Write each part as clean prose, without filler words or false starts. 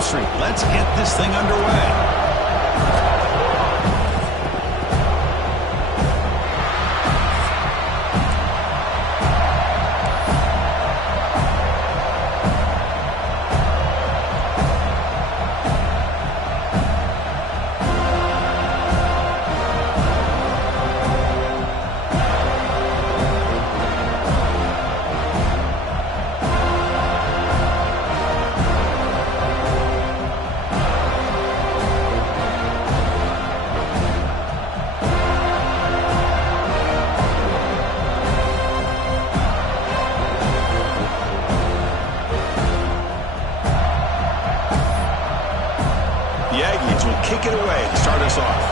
home street. Let's get this thing underway. The Aggies will kick it away to start us off.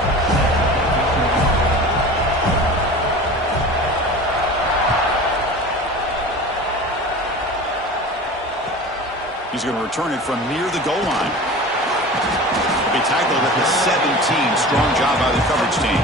He's going to return it from near the goal line. He'll be tackled at the 17. Strong job by the coverage team.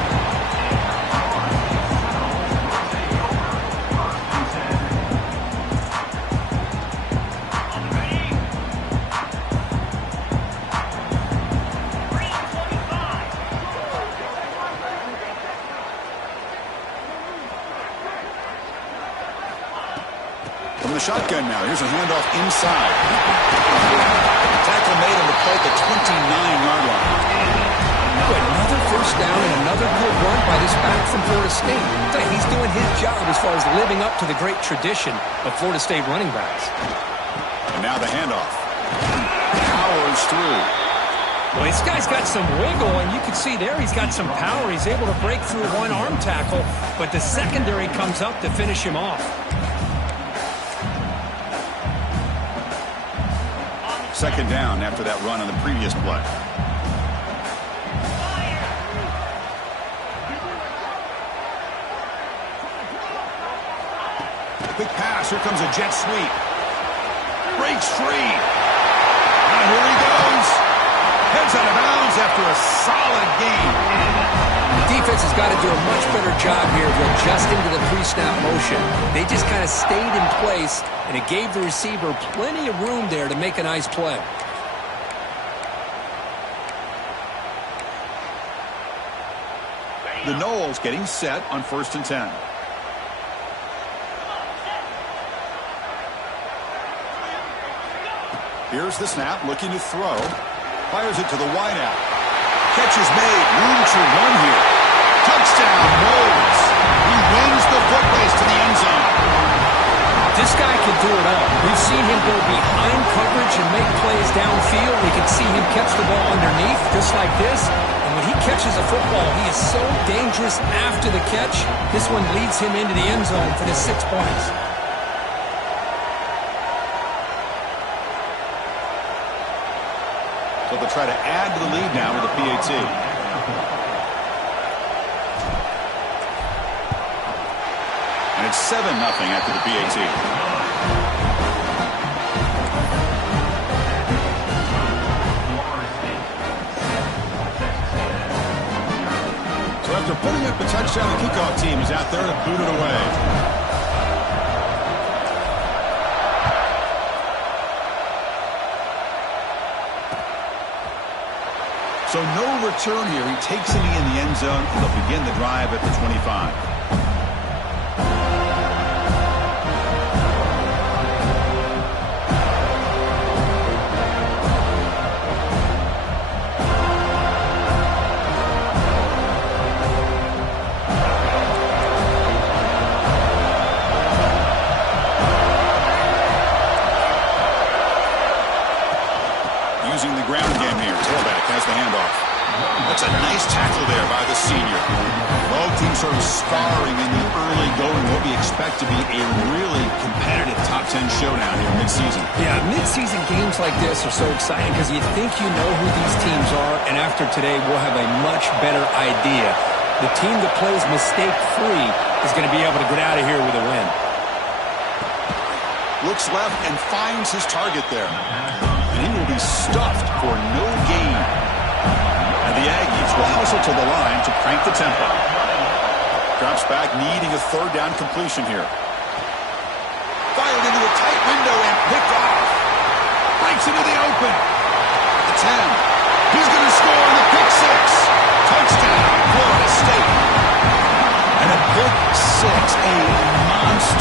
From the shotgun now, here's a handoff inside. Tackle made on the play at the 29-yard line. Another first down and another good run by this back from Florida State. He's doing his job as far as living up to the great tradition of Florida State running backs. And now the handoff. Powers through. Well, this guy's got some wiggle, and you can see there he's got some power. He's able to break through one arm tackle, but the secondary comes up to finish him off. Second down after that run on the previous play. Quick pass. Here comes a jet sweep. Breaks free. Now here he goes. Heads out of bounds after a solid game. The defense has got to do a much better job here of adjusting to the pre-snap motion. They just kind of stayed in place, and it gave the receiver plenty of room there to make a nice play. The Noles getting set on 1st and 10. Here's the snap, looking to throw. Fires it to the wideout. Catch is made. Room to run here. Touchdown, Noles. He wins the foot race to the end zone. This guy can do it all. We've seen him go behind coverage and make plays downfield. We can see him catch the ball underneath, just like this. And when he catches a football, he is so dangerous after the catch. This one leads him into the end zone for the 6 points. So they'll try to add to the lead now with a PAT. And it's 7-0 after the PAT. So after putting up a touchdown, the kickoff team is out there to boot it away. So no return here. He takes it in the end zone, and they'll begin the drive at the 25. Using the ground game here. Tailback has the handoff. That's a nice tackle there by the senior. Both teams sort of sparring in the early going. What we expect to be a really competitive top 10 showdown here mid-season. Yeah, mid-season games like this are so exciting because you think you know who these teams are, and after today we'll have a much better idea. The team that plays mistake-free is going to be able to get out of here with a win. Looks left and finds his target there. And he will be stuffed for no gain. And the Aggies will hustle to the line to crank the tempo. Drops back, needing a third down completion here. Fired into a tight window and picked off. Breaks into the open.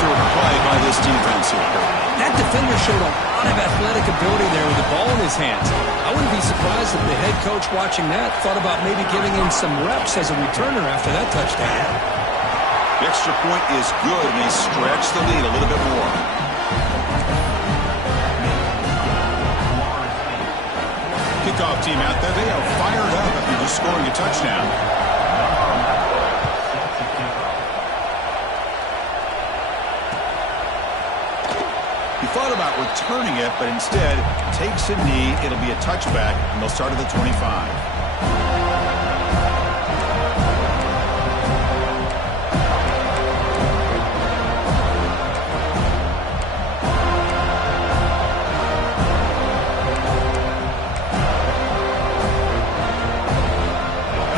monster of play by this defense here. That defender showed a lot of athletic ability there with the ball in his hands. I wouldn't be surprised if the head coach watching that thought about maybe giving him some reps as a returner after that touchdown. The extra point is good, and they stretch the lead a little bit more. Kickoff team out there. They are fired up after just scoring a touchdown. He thought about returning it, but instead takes a knee. It'll be a touchback, and they'll start at the 25.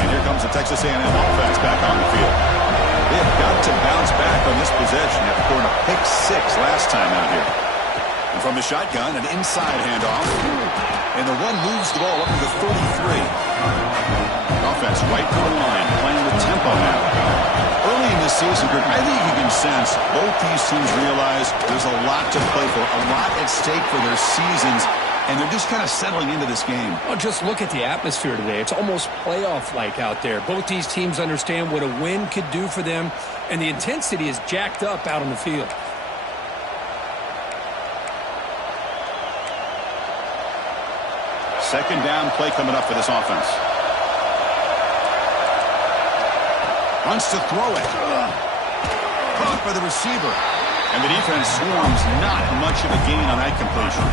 And here comes the Texas A&M offense back on the field. They have got to bounce back on this possession after scoring a pick 6 last time out here. And from the shotgun, an inside handoff. And the run moves the ball up to the 33. Offense right to the line, playing with tempo now. Early in this season, Greg, I think you can sense both these teams realize there's a lot to play for, a lot at stake for their seasons, and they're just kind of settling into this game. Well, just look at the atmosphere today. It's almost playoff-like out there. Both these teams understand what a win could do for them, and the intensity is jacked up out on the field. Second down play coming up for this offense. Wants to throw it. Caught by the receiver. And the defense swarms, not much of a gain on that completion.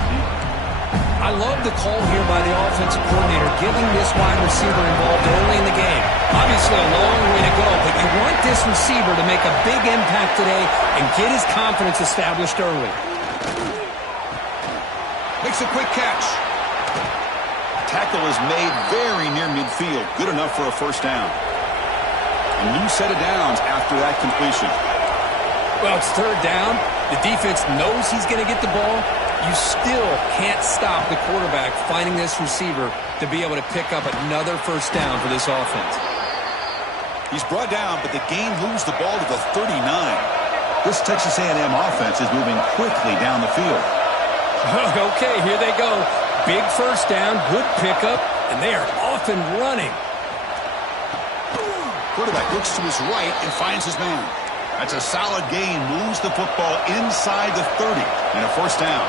I love the call here by the offensive coordinator, giving this wide receiver involved early in the game. Obviously a long way to go, but you want this receiver to make a big impact today and get his confidence established early. Makes a quick catch. Tackle is made very near midfield. Good enough for a first down. A new set of downs after that completion. Well, it's third down. The defense knows he's going to get the ball. You still can't stop the quarterback finding this receiver to be able to pick up another first down for this offense. He's brought down, but the game moves the ball to the 39. This Texas A&M offense is moving quickly down the field. Okay, here they go. Big first down, good pickup, and they are off and running. Quarterback looks to his right and finds his man. That's a solid gain, moves the football inside the 30, and a first down.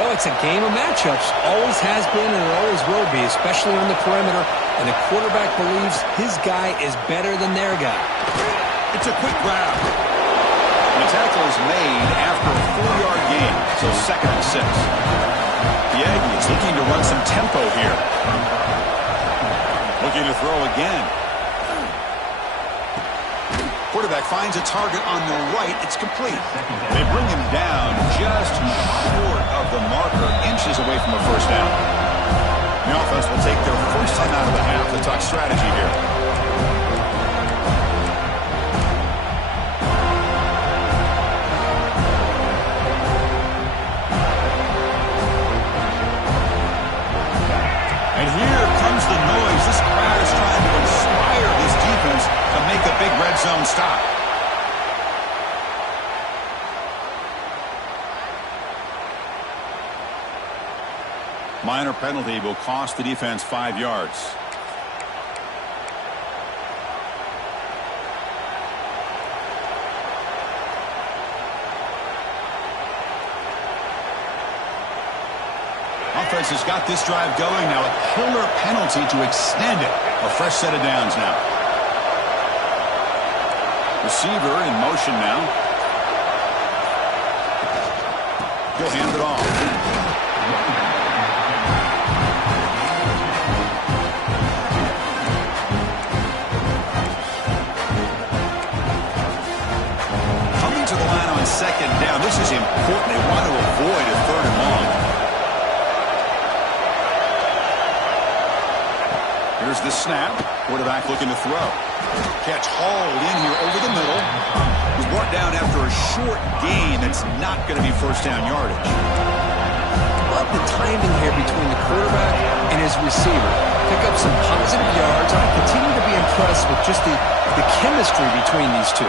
Well, it's a game of matchups. Always has been and it always will be, especially on the perimeter, and the quarterback believes his guy is better than their guy. It's a quick grab. The tackle is made after a 4-yard gain, so second and 6. The Aggies looking to run some tempo here. Looking to throw again. Quarterback finds a target on the right. It's complete. They bring him down just short of the marker, inches away from a first down. The offense will take their first time out of the half to talk strategy here. And here comes the noise. This crowd is trying to inspire this defense to make a big red zone stop. Minor penalty will cost the defense 5 yards. Offense has got this drive going now. A killer penalty to extend it. A fresh set of downs now. Receiver in motion now. He'll hand it off. Coming to the line on second down. This is important. They want to avoid a third and long. Here's the snap. Quarterback looking to throw. Catch hauled in here over the middle. He's brought down after a short gain that's not going to be first down yardage. Love the timing here between the quarterback and his receiver. Pick up some positive yards. I continue to be impressed with just the chemistry between these two.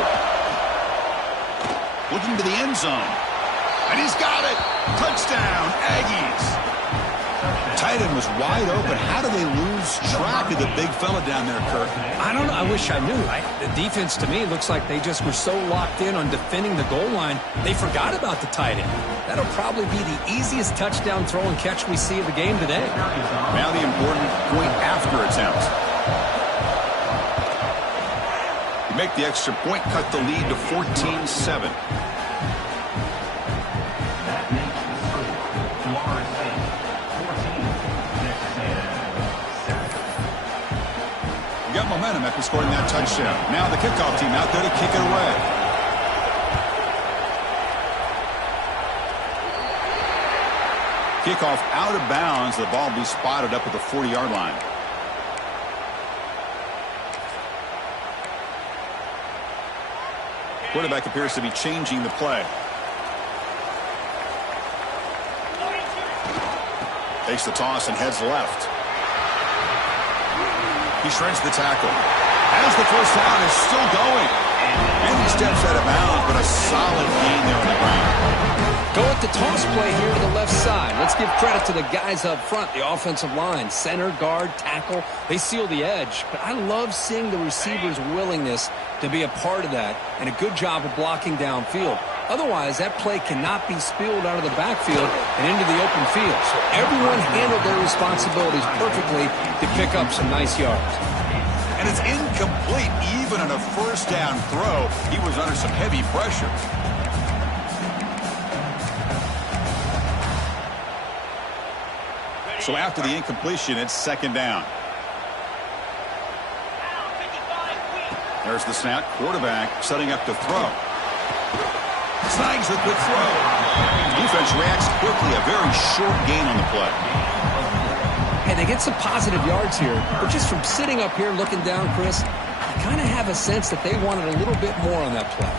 looking to the end zone. And he's got it. Touchdown, Aggies. Tight end was wide open. How do they lose track of the big fella down there, Kirk? I don't know. I wish I knew. The defense, to me, looks like they just were so locked in on defending the goal line, they forgot about the tight end. That'll probably be the easiest touchdown throw and catch we see of the game today. Now the important point after attempt. You make the extra point, cut the lead to 14-7. Got momentum after scoring that touchdown. Now the kickoff team out there to kick it away. Kickoff out of bounds. The ball will be spotted up at the 40-yard line. Quarterback appears to be changing the play. Takes the toss and heads left. He shreds the tackle. As the first down is still going. And he steps out of bounds, but a solid gain there on the ground. Go with the toss play here to the left side. Let's give credit to the guys up front, the offensive line. Center, guard, tackle, they seal the edge. But I love seeing the receiver's willingness to be a part of that and a good job of blocking downfield. Otherwise, that play cannot be spilled out of the backfield and into the open field. So everyone handled their responsibilities perfectly to pick up some nice yards. And it's incomplete. Even on a first down throw, he was under some heavy pressure. So after the incompletion, it's second down. There's the snap. Quarterback setting up to throw. Snags the quick throw. Defense reacts quickly. A very short gain on the play. Hey, they get some positive yards here, but just from sitting up here looking down, Chris, you kind of have a sense that they wanted a little bit more on that play.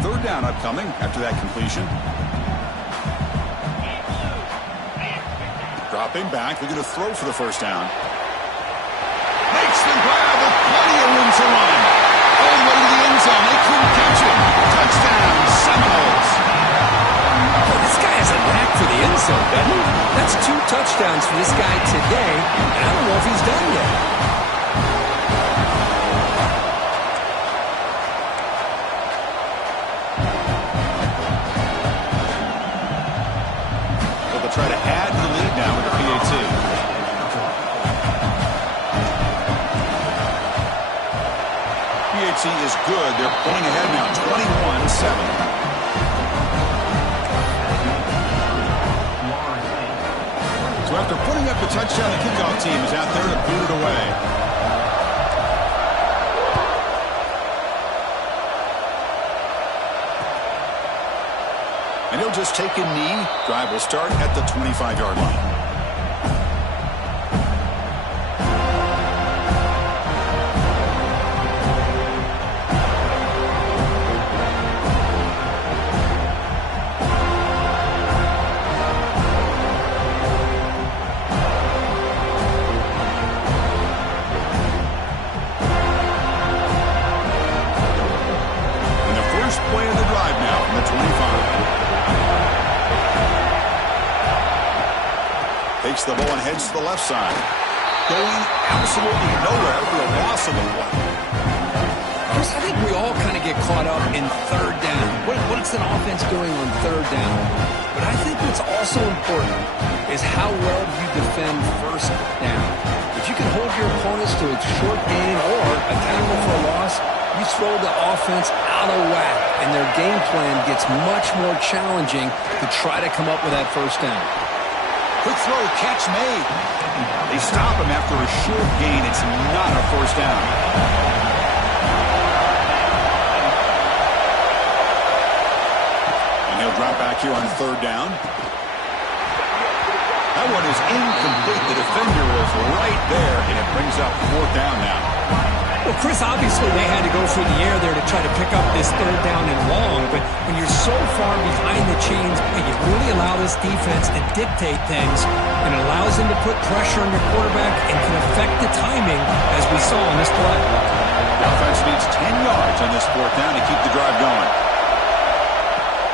Third down upcoming after that completion. Dropping back, looking to throw for the first down. Makes the grab with plenty of room to run. All the way to the end zone. They couldn't catch it. Touchdown, Seminoles. Well, this guy has a knack for the end zone, doesn't he? That's 2 touchdowns for this guy today, and I don't know if he's done yet. So they'll try to add to the lead now with the PAT. PAT is good. They're pulling ahead now, 21-7. So after putting up the touchdown, the kickoff team is out there to boot it away. And he'll just take a knee. Drive will start at the 25-yard line. Play of the drive now from the 25. Takes the ball and heads to the left side. Going absolutely nowhere for a loss of a play. Chris, I think we all kind of get caught up in third down. What's an offense doing on third down? But I think what's also important is how well you defend first down. If you can hold your opponents to a short gain or a tackle for a loss, you throw the offense out of whack, and their game plan gets much more challenging to try to come up with that first down. Quick throw, catch made. They stop him after a short gain. It's not a first down. And he'll drop back here on third down. That one is incomplete. The defender was right there, and it brings up fourth down now. Well, Chris, obviously they had to go through the air there to try to pick up this third down and long, but when you're so far behind the chains, you really allow this defense to dictate things, and it allows them to put pressure on your quarterback and can affect the timing, as we saw on this play. The offense needs 10 yards on this fourth down to keep the drive going.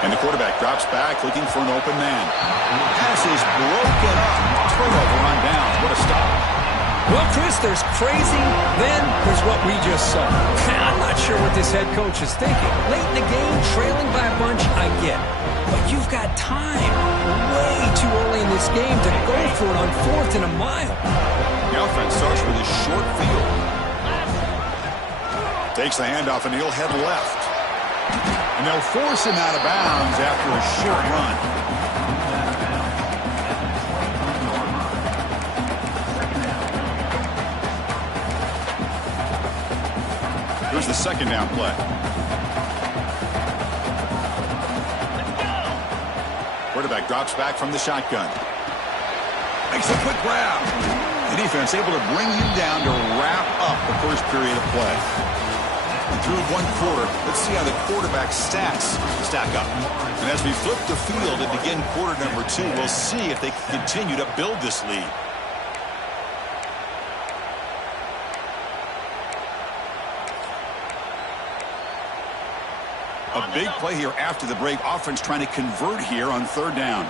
And the quarterback drops back looking for an open man. Pass is broken up. Turnover on down. What a stop. Well, Chris, there's crazy, then there's what we just saw. I'm not sure what this head coach is thinking. Late in the game, trailing by a bunch, I get it. But you've got time, way too early in this game, to go for it on 4th and a mile. The offense starts with a short field. Takes the handoff, and he'll head left. And they'll force him out of bounds after a short run. Here's the second down play. Quarterback drops back from the shotgun. Makes a quick grab. The defense able to bring him down to wrap up the first period of play. And through one quarter, let's see how the quarterback stats stack up. And as we flip the field and begin quarter number 2, we'll see if they can continue to build this lead. A big play here after the break. Offense trying to convert here on third down.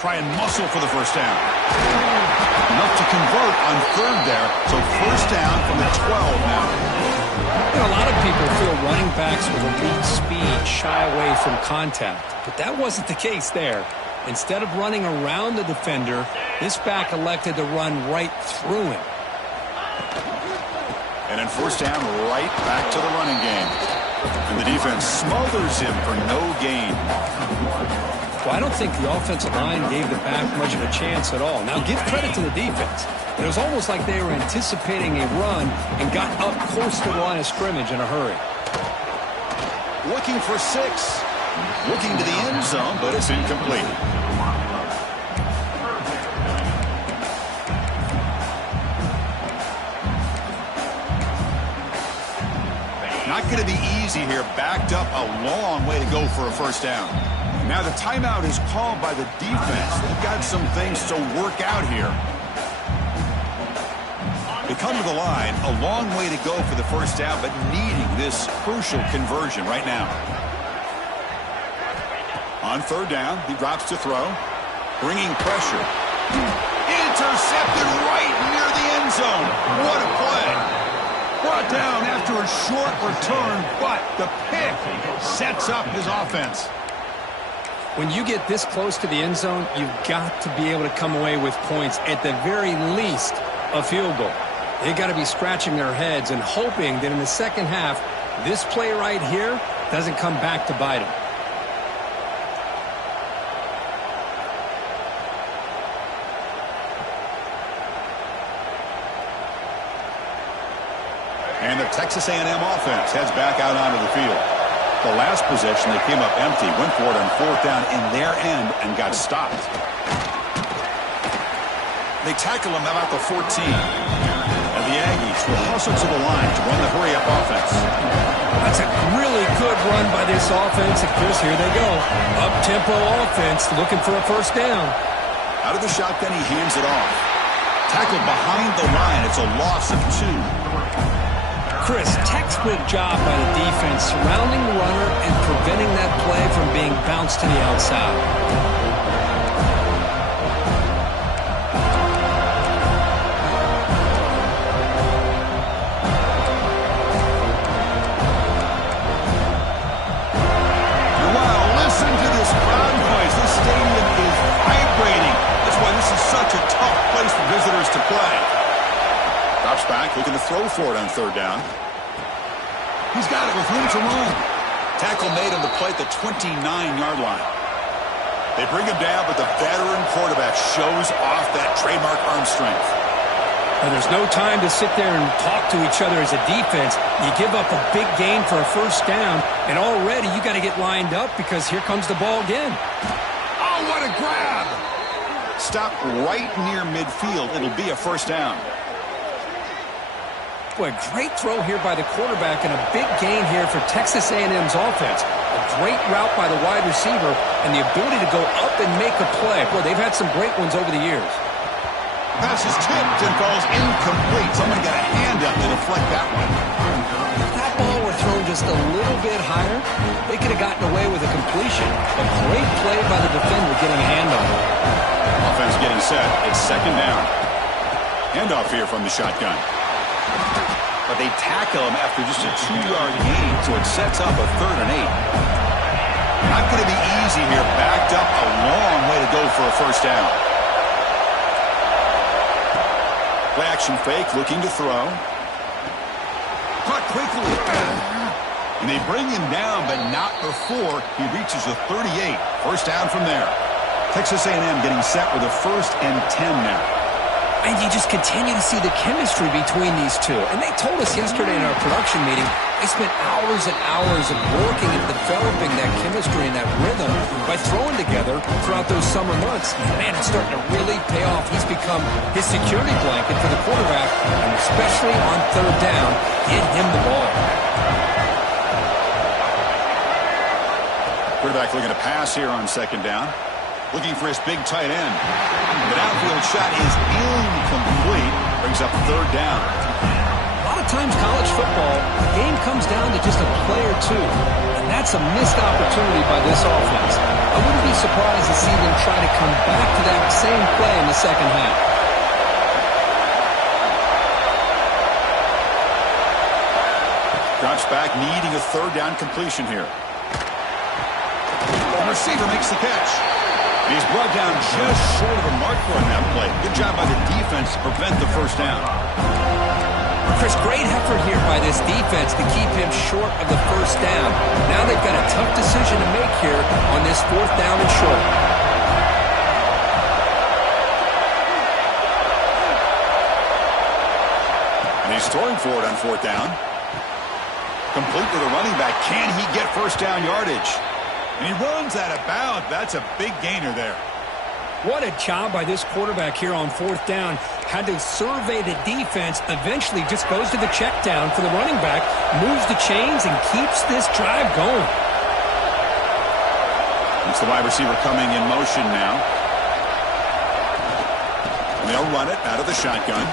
Try and muscle for the first down. Enough to convert on third there. So first down from the 12 now. You know, a lot of people feel running backs with elite speed shy away from contact. But that wasn't the case there. Instead of running around the defender, this back elected to run right through him. And then first down, right back to the running game. And the defense smothers him for no gain. Well, I don't think the offensive line gave the back much of a chance at all. Now, give credit to the defense. It was almost like they were anticipating a run and got up close to the line of scrimmage in a hurry. Looking for 6. Looking to the end zone, but it's incomplete. Not going to be easy here. Backed up a long way to go for a first down. Now the timeout is called by the defense. They've got some things to work out here. They come to the line, a long way to go for the first down, but needing this crucial conversion right now. On third down, he drops to throw. Bringing pressure. Intercepted right near the end zone. What a play. Brought down after a short return, but the pick sets up his offense. When you get this close to the end zone, you've got to be able to come away with points, at the very least, a field goal. They've got to be scratching their heads and hoping that in the second half, this play right here doesn't come back to bite them. And the Texas A&M offense heads back out onto the field. The last possession, they came up empty, went for it on fourth down in their end and got stopped. They tackle him about the 14. And the Aggies will hustle to the line to run the hurry-up offense. That's a really good run by this offense. And Chris, here they go. Up-tempo offense looking for a first down. Out of the shotgun, he hands it off. Tackled behind the line. It's a loss of 2. Chris, textbook job by the defense surrounding the runner and preventing that play from being bounced to the outside. Wow, listen to this crowd noise. This stadium is vibrating. That's why this is such a tough place for visitors to play. Drops back, looking to throw for it on third down. He's got it with room to run. Tackle made on the play at the 29-yard line. They bring him down, but the veteran quarterback shows off that trademark arm strength. Now, there's no time to sit there and talk to each other as a defense. You give up a big gain for a first down, and already you got to get lined up because here comes the ball again. Oh, what a grab! Stop right near midfield. It'll be a first down. Boy, great throw here by the quarterback and a big gain here for Texas A&M's offense. A great route by the wide receiver and the ability to go up and make a play. Boy, they've had some great ones over the years. Pass is tipped and falls incomplete. Someone got a hand up to deflect that one. If that ball were thrown just a little bit higher, they could have gotten away with a completion. A great play by the defender getting a hand on it. Offense getting set. It's second down. Handoff here from the shotgun. But they tackle him after just a 2-yard gain, so it sets up a 3rd and 8. Not going to be easy here. Backed up a long way to go for a first down. Play action fake, looking to throw. Caught quickly. And they bring him down, but not before he reaches the 38. First down from there. Texas A&M getting set with a 1st and 10 now. And you just continue to see the chemistry between these two. And they told us yesterday in our production meeting, they spent hours and hours of working and developing that chemistry and that rhythm by throwing together throughout those summer months. Man, it's starting to really pay off. He's become his security blanket for the quarterback, and especially on 3rd down, get him the ball. Quarterback looking to pass here on 2nd down. Looking for his big tight end. The downfield shot is incomplete. Brings up 3rd down. A lot of times college football, the game comes down to just a play or two. And that's a missed opportunity by this offense. I wouldn't be surprised to see them try to come back to that same play in the second half. Drops back, needing a 3rd down completion here. The receiver makes the catch. He's brought down just short of the marker on that play. Good job by the defense to prevent the first down. Chris, great effort here by this defense to keep him short of the first down. Now they've got a tough decision to make here on this 4th down and short. And he's throwing for it on 4th down. Complete to the running back. Can he get first down yardage? And he runs out of bounds. That's a big gainer there. What a job by this quarterback here on 4th down. Had to survey the defense, eventually just goes to the check down for the running back, moves the chains, and keeps this drive going. It's the wide receiver coming in motion now. And they'll run it out of the shotgun.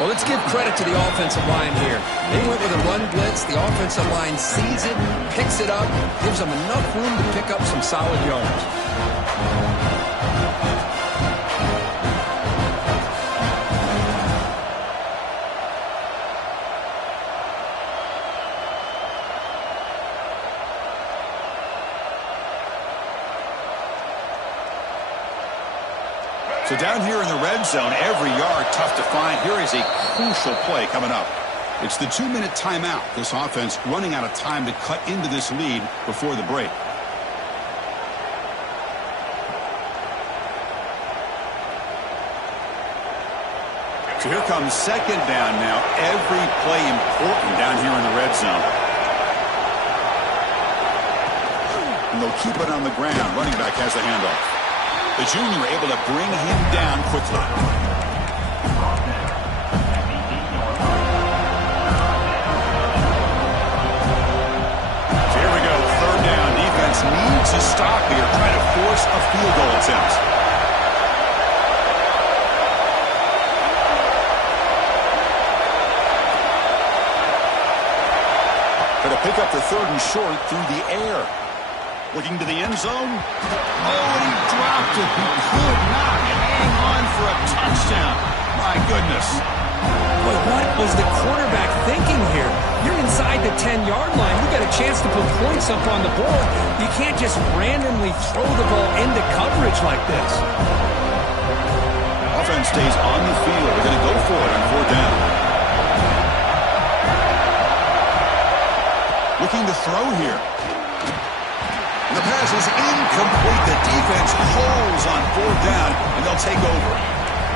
Well, let's give credit to the offensive line here. They went with a run blitz. The offensive line sees it, picks it up, gives them enough room to pick up some solid yards. So down here in the red zone, every yard tough to find. Here is a crucial play coming up. It's the 2-minute timeout. This offense running out of time to cut into this lead before the break. So here comes 2nd down now. Every play important down here in the red zone. And they'll keep it on the ground. Running back has the handoff. The junior able to bring him down quickly. So here we go, 3rd down. Defense needs a stop here, trying to force a field goal attempt. Going to pick up the 3rd and short through the air. Looking to the end zone. Oh, and he dropped it. He could not hang on for a touchdown. My goodness. But what was the quarterback thinking here? You're inside the 10-yard line. You got a chance to put points up on the board. You can't just randomly throw the ball into coverage like this. Offense stays on the field. They're going to go for it on 4th down. Looking to throw here. The pass is incomplete. The defense holds on 4th down, and they'll take over.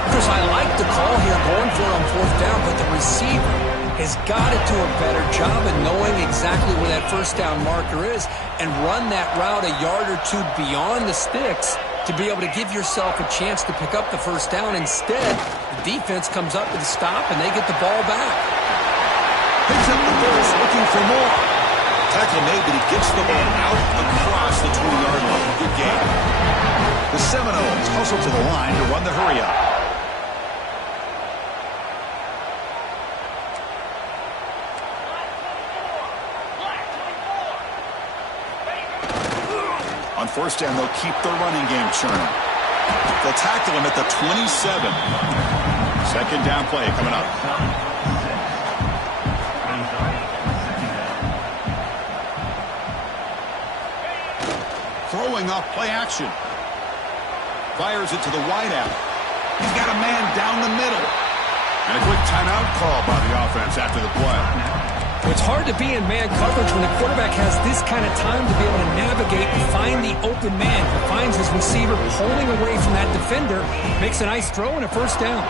Chris, I like the call here going for it on 4th down, but the receiver has got to do a better job of knowing exactly where that first down marker is and run that route a yard or two beyond the sticks to be able to give yourself a chance to pick up the first down. Instead, the defense comes up with a stop, and they get the ball back. Picks up the burst, looking for more. Tackle made, but he gets the ball out across the 20-yard line. Good game. The Seminoles hustle to the line to run the hurry-up. On first down, they'll keep their running game churning. They'll tackle him at the 27. Second down play coming up. Throwing off play action. Fires it to the wideout. He's got a man down the middle. And a quick timeout call by the offense after the play. It's hard to be in man coverage when the quarterback has this kind of time to be able to navigate and find the open man. He finds his receiver pulling away from that defender, makes a nice throw and a first down.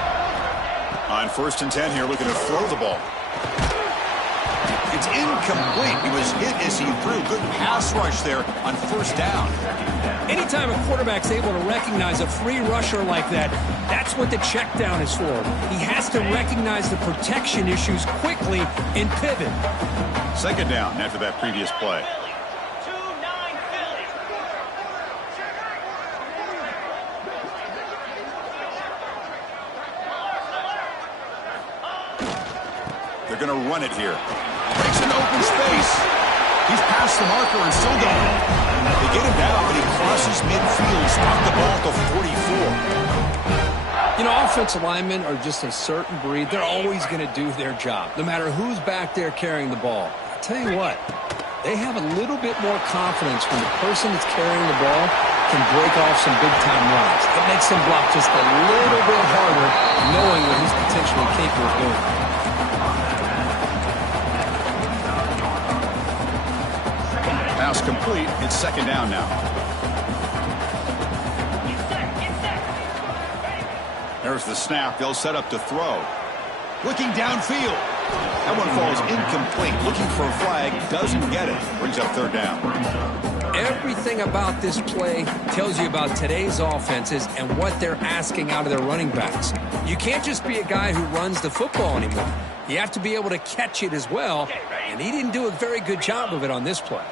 On 1st and 10 here, looking to throw the ball. It's incomplete. He was hit as he threw. Good pass rush there on 1st down. Anytime a quarterback's able to recognize a free rusher like that, that's what the check down is for. He has to recognize the protection issues quickly and pivot. Second down after that previous play. They're going to run it here. Breaks an open space. He's past the marker and still going. They get him down, but he crosses midfield. Stop the ball to 44. You know, offensive linemen are just a certain breed. They're always going to do their job, no matter who's back there carrying the ball. I tell you what, they have a little bit more confidence when the person that's carrying the ball can break off some big-time runs. It makes them block just a little bit harder, knowing what he's potentially capable of doing. Pass complete. It's second down now. There's the snap. They'll set up to throw. Looking downfield. That one falls incomplete. Looking for a flag. Doesn't get it. Brings up third down. Everything about this play tells you about today's offenses and what they're asking out of their running backs. You can't just be a guy who runs the football anymore. You have to be able to catch it as well, and he didn't do a very good job of it on this play.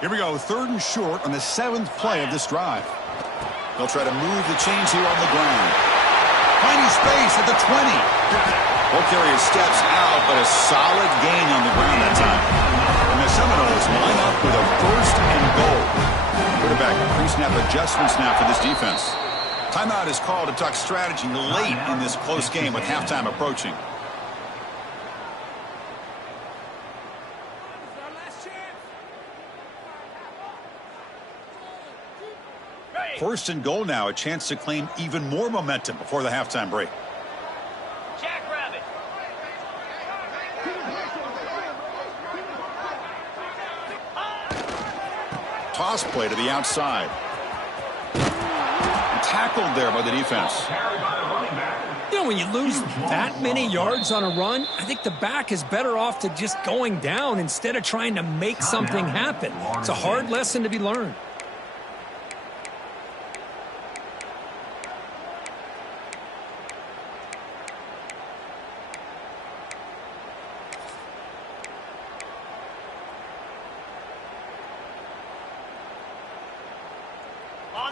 Here we go, 3rd and short on the 7th play of this drive. They'll try to move the chains here on the ground. Finding space at the 20. Ball carrier steps out, but a solid gain on the ground that time. And the Seminoles line up with a 1st and goal. Quarterback pre-snap adjustments now for this defense. Timeout is called to talk strategy late in this close game with halftime approaching. 1st and goal now, a chance to claim even more momentum before the halftime break. Jackrabbit. Toss play to the outside. Tackled there by the defense. You know, when you lose that many yards on a run, I think the back is better off to just going down instead of trying to make something happen. It's a hard lesson to be learned.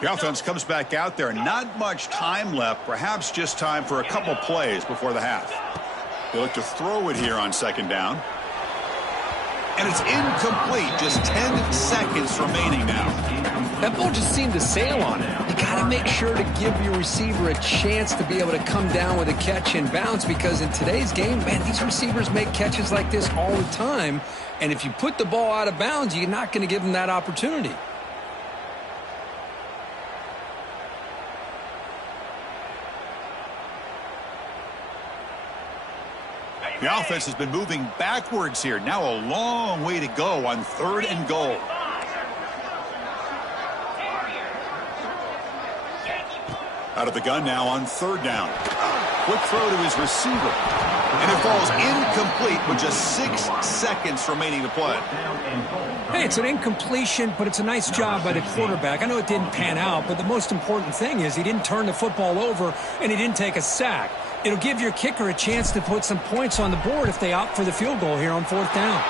The offense comes back out there. Not much time left. Perhaps just time for a couple plays before the half. They look to throw it here on 2nd down. And it's incomplete. Just 10 seconds remaining now. That ball just seemed to sail on it. You got to make sure to give your receiver a chance to be able to come down with a catch and bounce, because in today's game, man, these receivers make catches like this all the time. And if you put the ball out of bounds, you're not going to give them that opportunity. The offense has been moving backwards here. Now a long way to go on 3rd and goal. Out of the gun now on 3rd down. Quick throw to his receiver. And it falls incomplete with just 6 seconds remaining to play. Hey, it's an incompletion, but it's a nice job by the quarterback. I know it didn't pan out, but the most important thing is he didn't turn the football over and he didn't take a sack. It'll give your kicker a chance to put some points on the board if they opt for the field goal here on 4th down.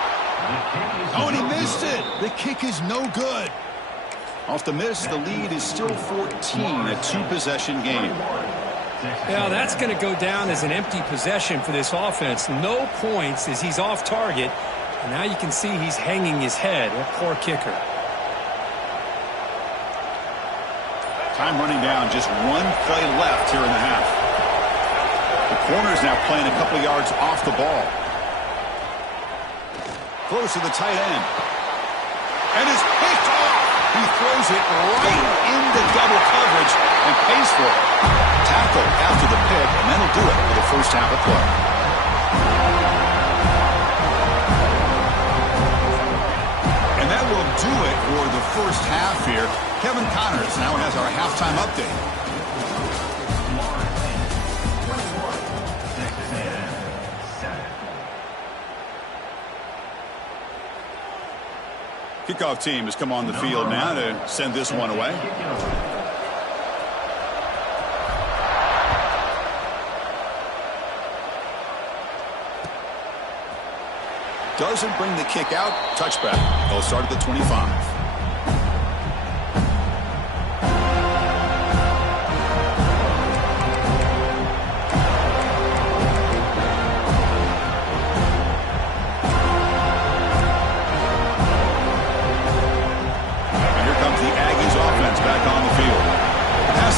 Oh, and he missed it. The kick is no good. Off the miss, the lead is still 14, a 2-possession game. Yeah, that's going to go down as an empty possession for this offense. No points as he's off target. And now you can see he's hanging his head. A poor kicker. Time running down, just 1 play left here in the half. The corner's now playing a couple yards off the ball. Close to the tight end. And it's picked off. He throws it right into double coverage and pays for it. Tackle after the pick, and that'll do it for the first half of play. And that will do it for the first half here. Kevin Connors now has our halftime update. Kickoff team has come on the field now to send this one away. Doesn't bring the kick out. Touchback. They'll start at the 25.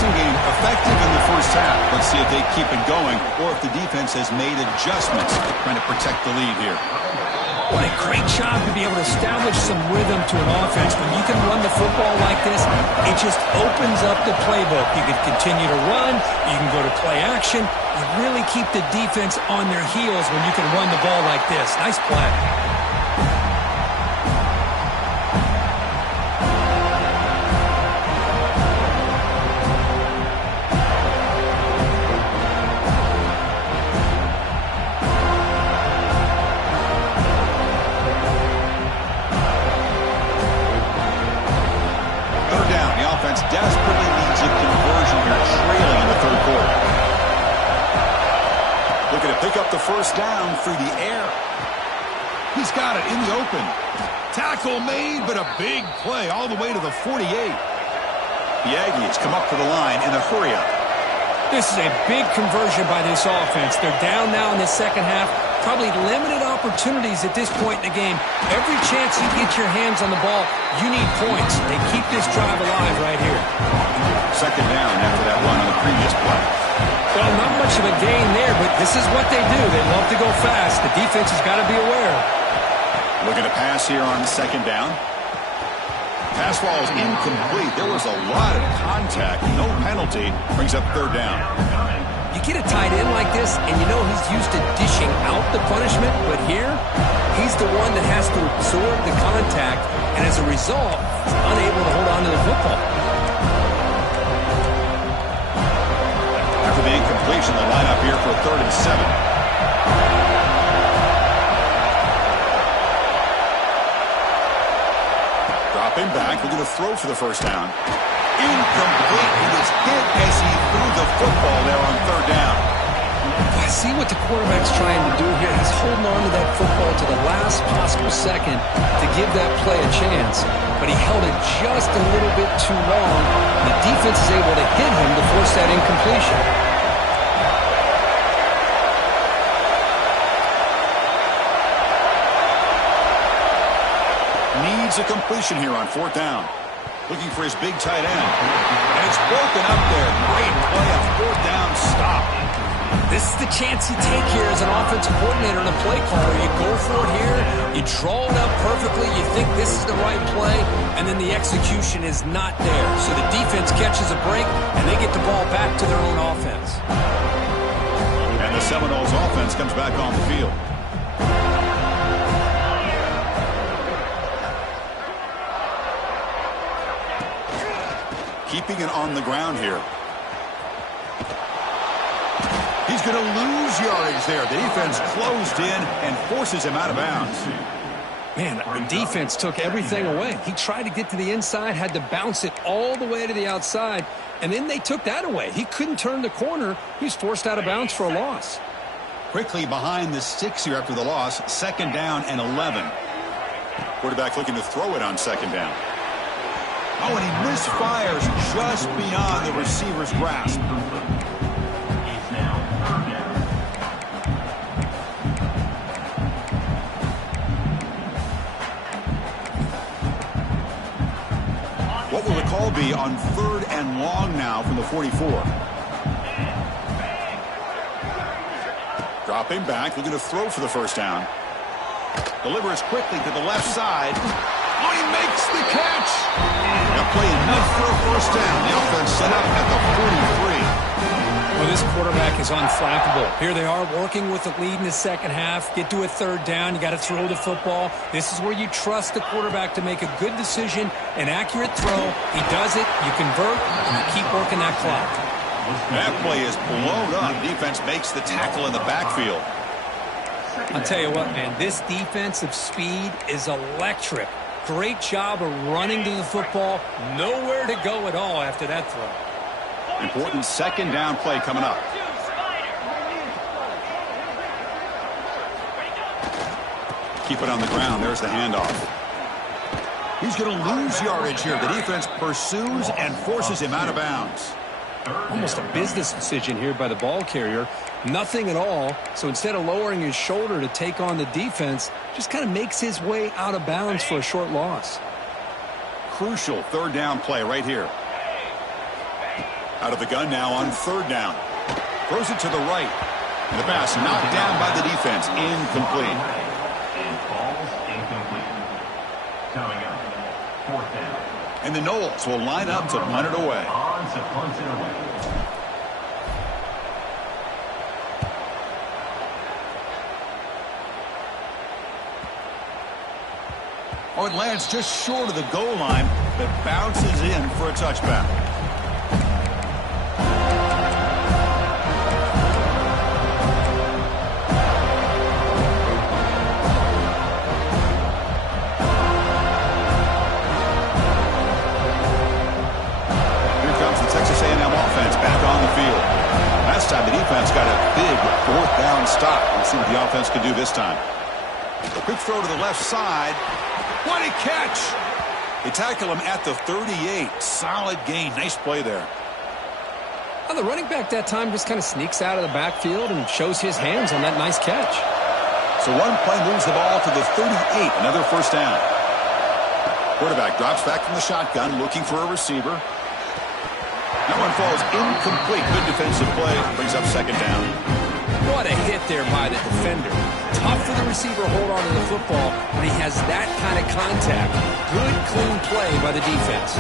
Game effective in the first half. Let's see if they keep it going or if the defense has made adjustments trying to protect the lead here. What a great job to be able to establish some rhythm to an offense. When you can run the football like this, it just opens up the playbook. You can continue to run. You can go to play action. You really keep the defense on their heels when you can run the ball like this. Nice play. Desperately needs a conversion here, trailing in the third quarter. Looking to pick up the first down through the air. He's got it in the open. Tackle made, but a big play all the way to the 48. The Aggies come up to the line in a hurry-up. This is a big conversion by this offense. They're down now in the second half. Probably limited opportunities at this point in the game. Every chance you get your hands on the ball, you need points. They keep this drive alive right here. Second down after that run on the previous play. Well, not much of a gain there, but this is what they do. They love to go fast. The defense has got to be aware. Looking to pass here on second down. Pass ball is incomplete. There was a lot of contact. No penalty. Brings up third down. You get a tight end like this, and you know he's used to dishing out the punishment, but here, he's the one that has to absorb the contact, and as a result, he's unable to hold on to the football. After the incompletion, the line up here for a 3rd and 7. Dropping back, looking to throw for the first down. Incomplete. He was hit as he threw the football there on third down. I see what the quarterback's trying to do here. He's holding on to that football to the last possible second to give that play a chance. But he held it just a little bit too long. The defense is able to hit him to force that incompletion. Needs a completion here on 4th down. Looking for his big tight end. And it's broken up there. Great play on 4th down stop. This is the chance you take here as an offensive coordinator and a play caller. You go for it here. You draw it up perfectly. You think this is the right play. And then the execution is not there. So the defense catches a break, and they get the ball back to their own offense. And the Seminoles offense comes back on the field. Keeping it on the ground here. He's going to lose yardage there. The defense closed in and forces him out of bounds. Man, the defense took everything away. He tried to get to the inside, had to bounce it all the way to the outside, and then they took that away. He couldn't turn the corner. He was forced out of bounds for a loss. Quickly behind the sticks here after the loss, 2nd down and 11. Quarterback looking to throw it on 2nd down. Oh, and he misfires just beyond the receiver's grasp. What will the call be on 3rd and long now from the 44? Dropping back, looking to throw for the 1st down. Delivers quickly to the left side. Oh, he makes the catch. That play enough for a 1st down. The offense set up at the 43. Well, this quarterback is unflappable. Here they are working with the lead in the 2nd half. Get to a 3rd down. You got to throw the football. This is where you trust the quarterback to make a good decision, an accurate throw. He does it. You convert, and you keep working that clock. That play is blown up. Defense makes the tackle in the backfield. I'll tell you what, man, this defensive speed is electric. Great job of running to the football. Nowhere to go at all after that throw. Important 2nd down play coming up. Keep it on the ground. There's the handoff. He's going to lose yardage here. The defense pursues and forces him out of bounds. Almost a business decision here by the ball carrier. Nothing at all. So instead of lowering his shoulder to take on the defense, just kind of makes his way out of bounds for a short loss. Crucial 3rd down play right here. Out of the gun now on 3rd down. Throws it to the right. And the pass knocked down by the defense. Incomplete. And the Noles will line up to punt it away. Oh, it lands just short of the goal line, but bounces in for a touchback. Here comes the Texas A&M offense back on the field. Last time the defense got a big 4th down stop. Let's see what the offense can do this time. A quick throw to the left side. What a catch! They tackle him at the 38. Solid gain. Nice play there. Well, the running back that time just kind of sneaks out of the backfield and shows his hands on that nice catch. So one play moves the ball to the 38. Another 1st down. Quarterback drops back from the shotgun, looking for a receiver. That one falls incomplete. Good defensive play. Brings up 2nd down. What a hit there by the defender. Tough for the receiver to hold on to the football when he has that kind of contact. Good, clean play by the defense.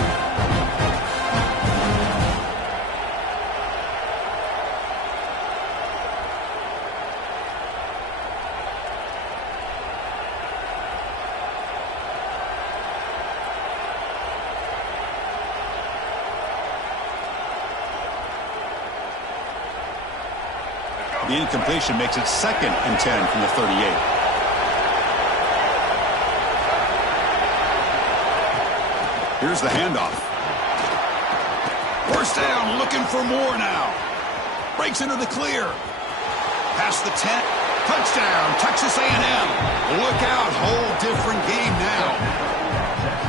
The incompletion makes it 2nd and 10 from the 38. Here's the handoff. 1st down, looking for more now. Breaks into the clear. Past the 10. Touchdown, Texas A&M. Look out, whole different game now.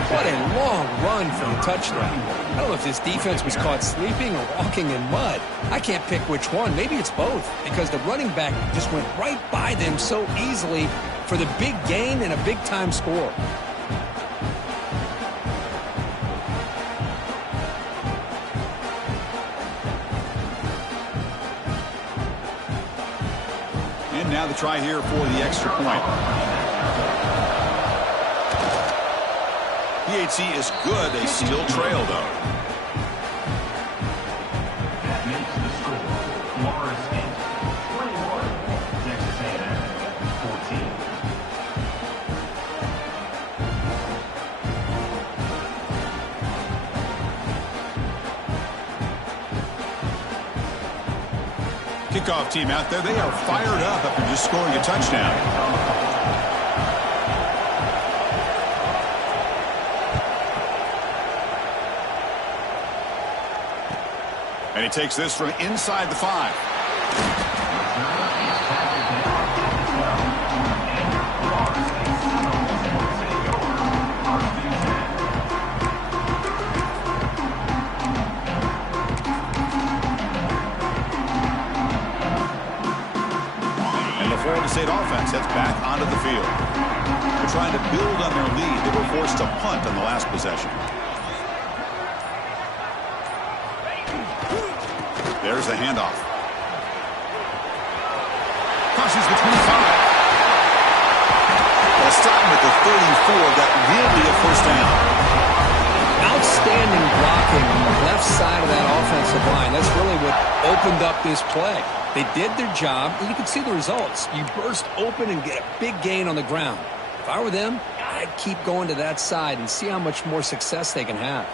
What a long run for a touchdown. I don't know if this defense was caught sleeping or walking in mud. I can't pick which one. Maybe it's both, because the running back just went right by them so easily for the big gain and a big-time score. And now the try here for the extra point. PHC is good. They still trail, though. That makes the score. Florida State 21, Texas A&M 14. kickoff team out there, they are fired up after just scoring a touchdown. And he takes this from inside the 5. And the Florida State offense heads back onto the field. They're trying to build on their lead. They were forced to punt on the last possession. There's the handoff. Crosses the 25. Well, starting at the 34, that will be a first down. Outstanding blocking on the left side of that offensive line. That's really what opened up this play. They did their job, and you can see the results. You burst open and get a big gain on the ground. If I were them, I'd keep going to that side and see how much more success they can have.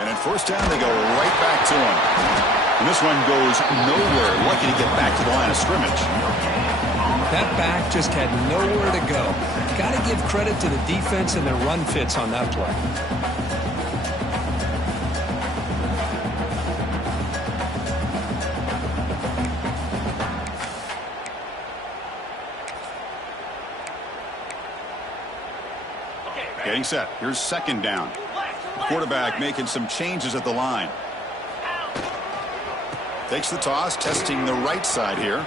And in first down, they go right back to him. And this one goes nowhere. Lucky to get back to the line of scrimmage. That back just had nowhere to go. Got to give credit to the defense and their run fits on that play. Getting set. Here's second down. Quarterback making some changes at the line. Takes the toss, testing the right side here.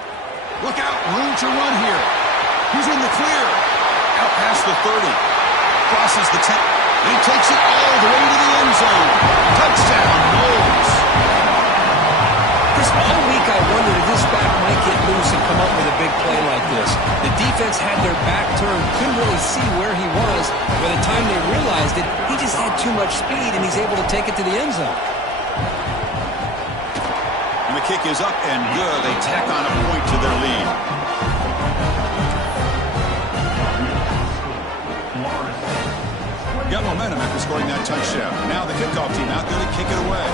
Look out, room to run here. He's in the clear. Out past the 30. Crosses the 10. And he takes it all the way to the end zone. Touchdown, Knowles. Chris, all week I wondered if this back might get loose and come up with a big play like this. The defense had their back turned, couldn't really see where he was. By the time they realized it, he just had too much speed, and he's able to take it to the end zone. And the kick is up and good. They tack on a point to their lead. Got momentum after scoring that touchdown. Now the kickoff team out there to kick it away.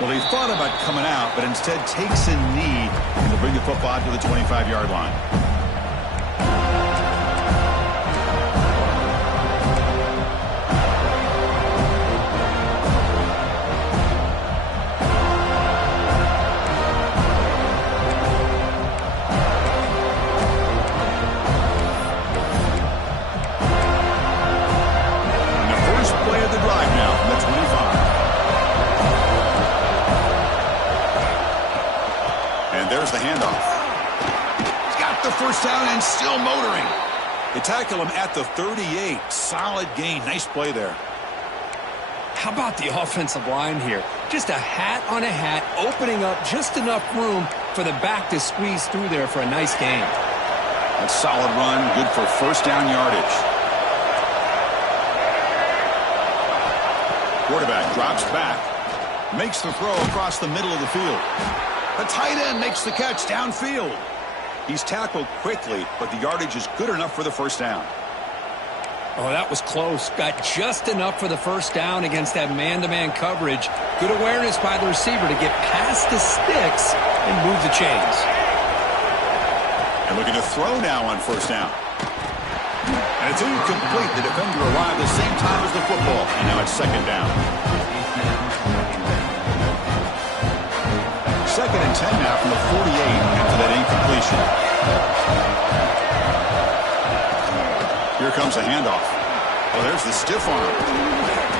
Well, he thought about coming out, but instead takes a knee to bring the football to the 25-yard line. And the first play of the drive now from the 25. There's the handoff. He's got the first down and still motoring. They tackle him at the 38. Solid gain. Nice play there. How about the offensive line here? Just a hat on a hat, opening up just enough room for the back to squeeze through there for a nice gain. That's solid run. Good for first down yardage. Quarterback drops back. Makes the throw across the middle of the field. The tight end makes the catch downfield. He's tackled quickly, but the yardage is good enough for the first down. Oh, that was close. Got just enough for the first down against that man-to-man coverage. Good awareness by the receiver to get past the sticks and move the chains. And looking to throw now on first down. And it's incomplete. The defender arrived the same time as the football. And now it's second down. Second and 10 now from the 48 after that incompletion. Here comes a handoff. Oh, there's the stiff arm.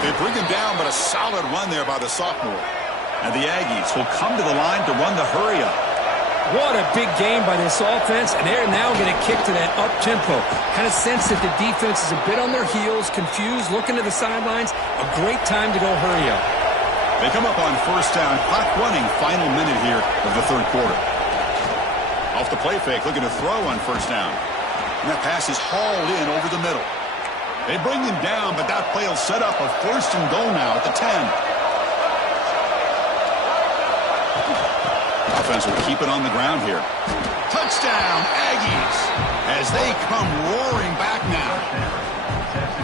They bring him down, but a solid run there by the sophomore. And the Aggies will come to the line to run the hurry up. What a big game by this offense, and they're now going to kick to that up-tempo. Kind of sense that the defense is a bit on their heels, confused, looking to the sidelines. A great time to go hurry up. They come up on first down, clock running, final minute here of the third quarter. Off the play fake, looking to throw on first down. And that pass is hauled in over the middle. They bring him down, but that play will set up a first and goal now at the 10. offense will keep it on the ground here. Touchdown, Aggies, as they come roaring back now.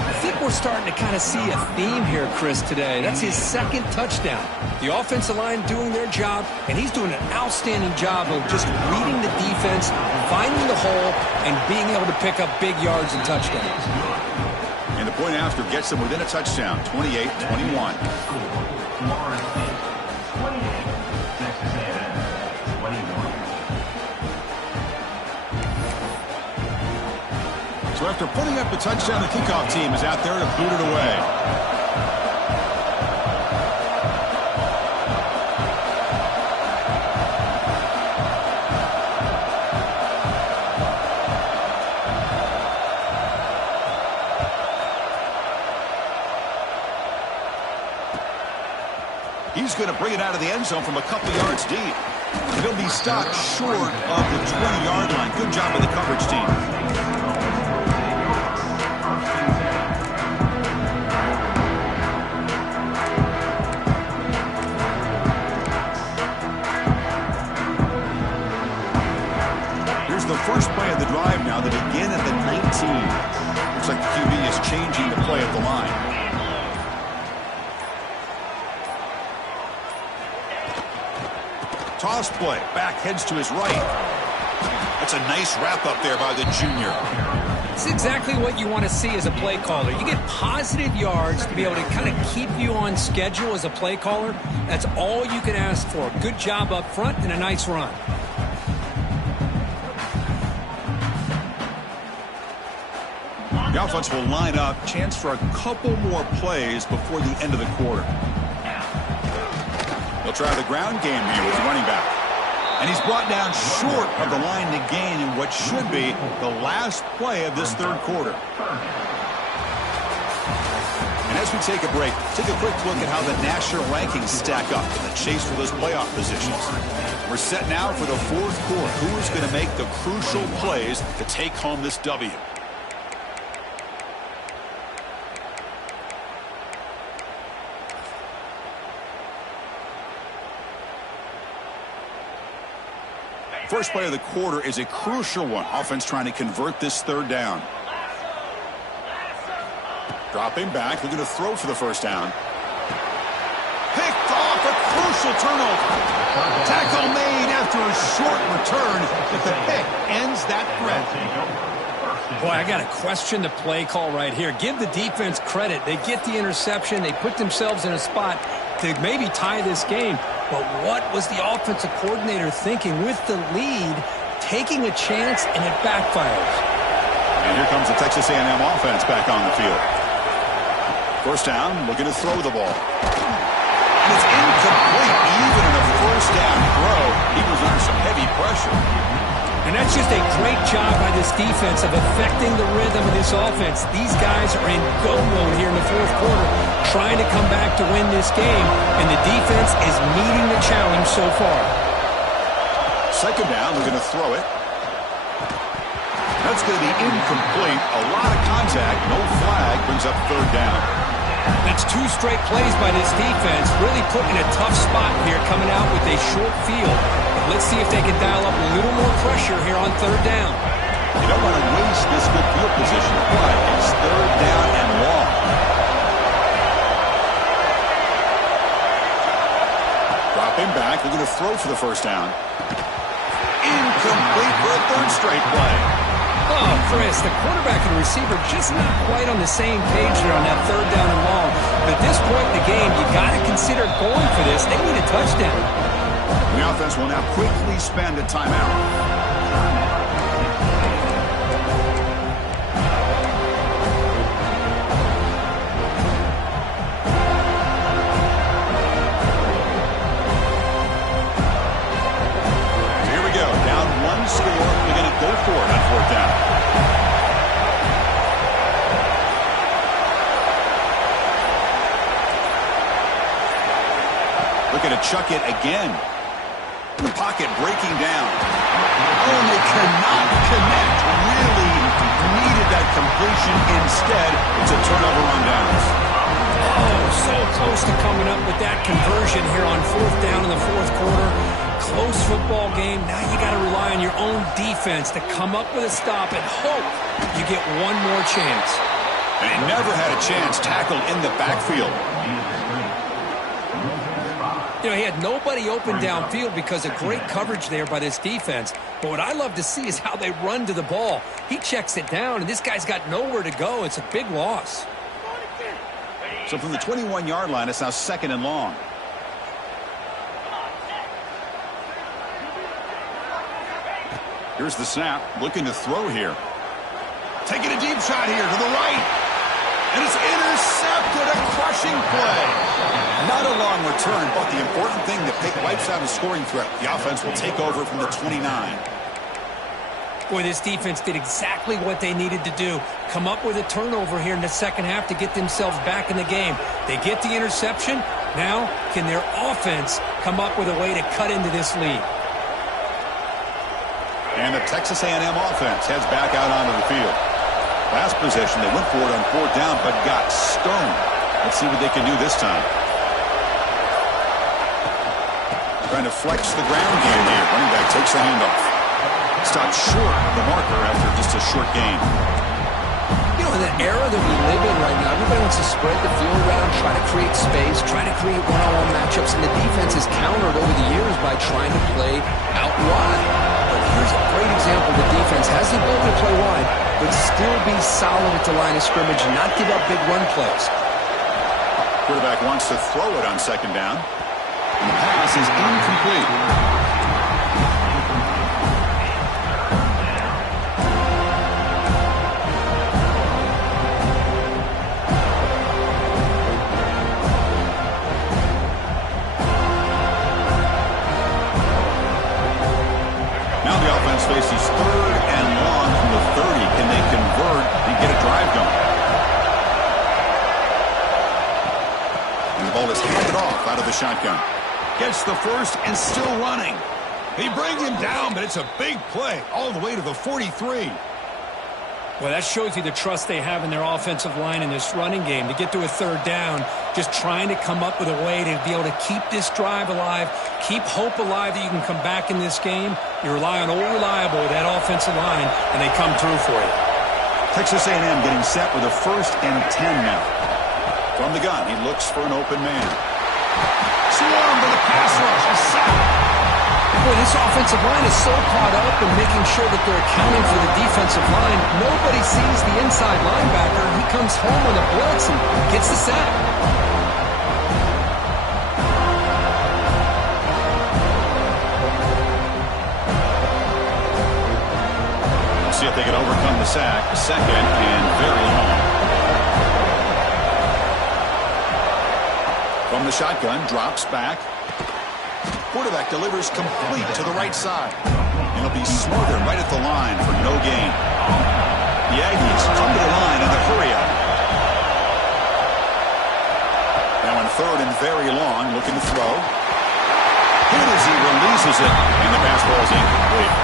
I think we're starting to kind of see a theme here, Chris, today. That's his second touchdown. The offensive line doing their job, and he's doing an outstanding job of just reading the defense, finding the hole, and being able to pick up big yards and touchdowns. And the point after gets them within a touchdown, 28-21. So after putting up a touchdown, the kickoff team is out there to boot it away. He's going to bring it out of the end zone from a couple yards deep. He'll be stopped short of the 20-yard line. Good job by the coverage team. The first play of the drive now, that begin at the 19. Looks like the QB is changing the play at the line. Toss play, back heads to his right. That's a nice wrap up there by the junior. It's exactly what you want to see as a play caller. You get positive yards to be able to kind of keep you on schedule as a play caller. That's all you can ask for. Good job up front and a nice run. The offense will line up. Chance for a couple more plays before the end of the quarter. They'll try the ground game here with the running back. And he's brought down short of the line to gain in what should be the last play of this third quarter. And as we take a break, take a quick look at how the national rankings stack up in the chase for those playoff positions. We're set now for the fourth quarter. Who is going to make the crucial plays to take home this W? First play of the quarter is a crucial one. Offense trying to convert this third down. Dropping back, looking to throw for the first down. Picked off, a crucial turnover. Tackle made after a short return, but the pick ends that threat. Boy, I got to question the play call right here. Give the defense credit. They get the interception. They put themselves in a spot to maybe tie this game. But what was the offensive coordinator thinking with the lead, taking a chance, and it backfires? And here comes the Texas A&M offense back on the field. First down, looking to throw the ball. And it's incomplete. Even in a first down throw, he was under some heavy pressure. And that's just a great job by this defense of affecting the rhythm of this offense. These guys are in go mode here in the fourth quarter, trying to come back to win this game, and the defense is meeting the challenge so far. Second down, we're going to throw it. That's going to be incomplete. A lot of contact, no flag, brings up third down. That's two straight plays by this defense, really putting a tough spot here, coming out with a short field. Let's see if they can dial up a little more pressure here on third down. You don't want to waste this good field position, but it's third down and long. Dropping back, we're going to throw for the first down. Incomplete for a third straight play. Oh, Chris, the quarterback and receiver just not quite on the same page here on that third down and long. But at this point in the game, you got to consider going for this. They need a touchdown. The offense will now quickly spend a timeout. Here we go. Down one score. They're going to go for it on fourth down. Looking to chuck it again. The pocket breaking down. Oh, they cannot connect. Really needed that completion. Instead, it's a turnover on downs. Oh, so close to coming up with that conversion here on fourth down in the fourth quarter. close football game. Now you got to rely on your own defense to come up with a stop and hope you get one more chance. And he never had a chance tackled in the backfield. You know, he had nobody open downfield because of great coverage there by this defense. But what I love to see is how they run to the ball. He checks it down, and this guy's got nowhere to go. It's a big loss. So from the 21-yard line, it's now 2nd and long. Here's the snap, looking to throw here. Taking a deep shot here to the right. And it's intercepted, a crushing play. Not a long return, but the important thing that Pick wipes out a scoring threat. The offense will take over from the 29. Boy, this defense did exactly what they needed to do. Come up with a turnover here in the second half to get themselves back in the game. They get the interception. Now, can their offense come up with a way to cut into this lead? And the Texas A&M offense heads back out onto the field. Last possession, they went for it on 4th down, but got stoned. Let's see what they can do this time. Trying to flex the ground game here. Running back takes the handoff. Stopped short of the marker after just a short gain. You know, in the era that we live in right now, everybody wants to spread the field around, try to create space, try to create one-on-one matchups, and the defense has countered over the years by trying to play out wide. But here's a great example. The defense has the ability to play wide, but still be solid at the line of scrimmage and not give up big run plays. Quarterback wants to throw it on 2nd down. And the pass is incomplete. Faces 3rd and long from the 30. Can they convert and get a drive going? And the ball is handed off out of the shotgun. Gets the first and still running. He brings him down, but it's a big play all the way to the 43. Well, that shows you the trust they have in their offensive line in this running game. To get to a 3rd down, just trying to come up with a way to be able to keep this drive alive, keep hope alive that you can come back in this game. You rely on Old Reliable with that offensive line, and they come through for you. Texas A&M getting set with a 1st and 10 now. From the gun, he looks for an open man. Swarm to the pass rush. A sack. Boy, this offensive line is so caught up in making sure that they're accounting for the defensive line. Nobody sees the inside linebacker. He comes home on a blitz and gets the sack. See if they can overcome the sack. 2nd and very long. From the shotgun, drops back. Quarterback delivers complete to the right side. And he'll be smothered right at the line for no gain. The Aggies come to the line in the hurry up. Now in 3rd and very long, looking to throw. Hit as he releases it, and the pass ball is incomplete.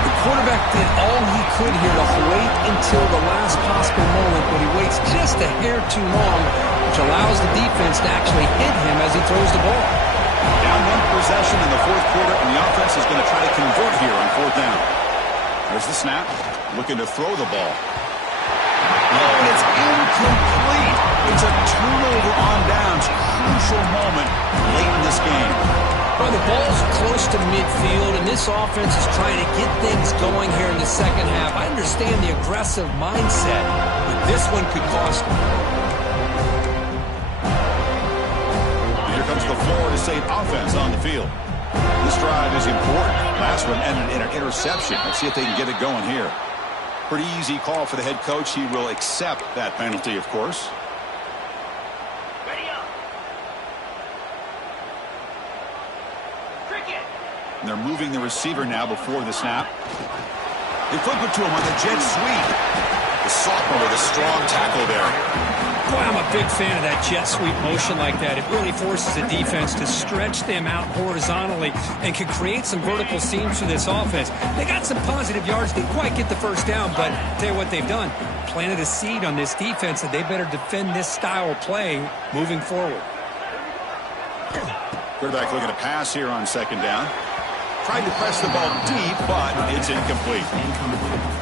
The quarterback did all he could here to wait until the last possible moment, but he waits just a hair too long, which allows the defense to actually hit him as he throws the ball. Down 1 possession in the 4th quarter, and the offense is going to try to convert here on 4th down. There's the snap, looking to throw the ball. Oh, and it's incomplete. It's a turnover on downs. Crucial moment late in this game. Well, the ball's close to midfield, and this offense is trying to get things going here in the second half. I understand the aggressive mindset, but this one could cost them. Here comes the Florida State offense on the field. This drive is important. Last one ended in an interception. Let's see if they can get it going here. Pretty easy call for the head coach. He will accept that penalty, of course. Ready up. Cricket. And they're moving the receiver now before the snap. They flip it to him on the jet sweep. The sophomore with a strong tackle there. Boy, I'm a big fan of that jet sweep motion like that. It really forces the defense to stretch them out horizontally and can create some vertical seams for this offense. They got some positive yards. Didn't quite get the first down, but I'll tell you what they've done. Planted a seed on this defense that they better defend this style of play moving forward. Quarterback looking to pass here on 2nd down. Tried to press the ball deep, but it's incomplete.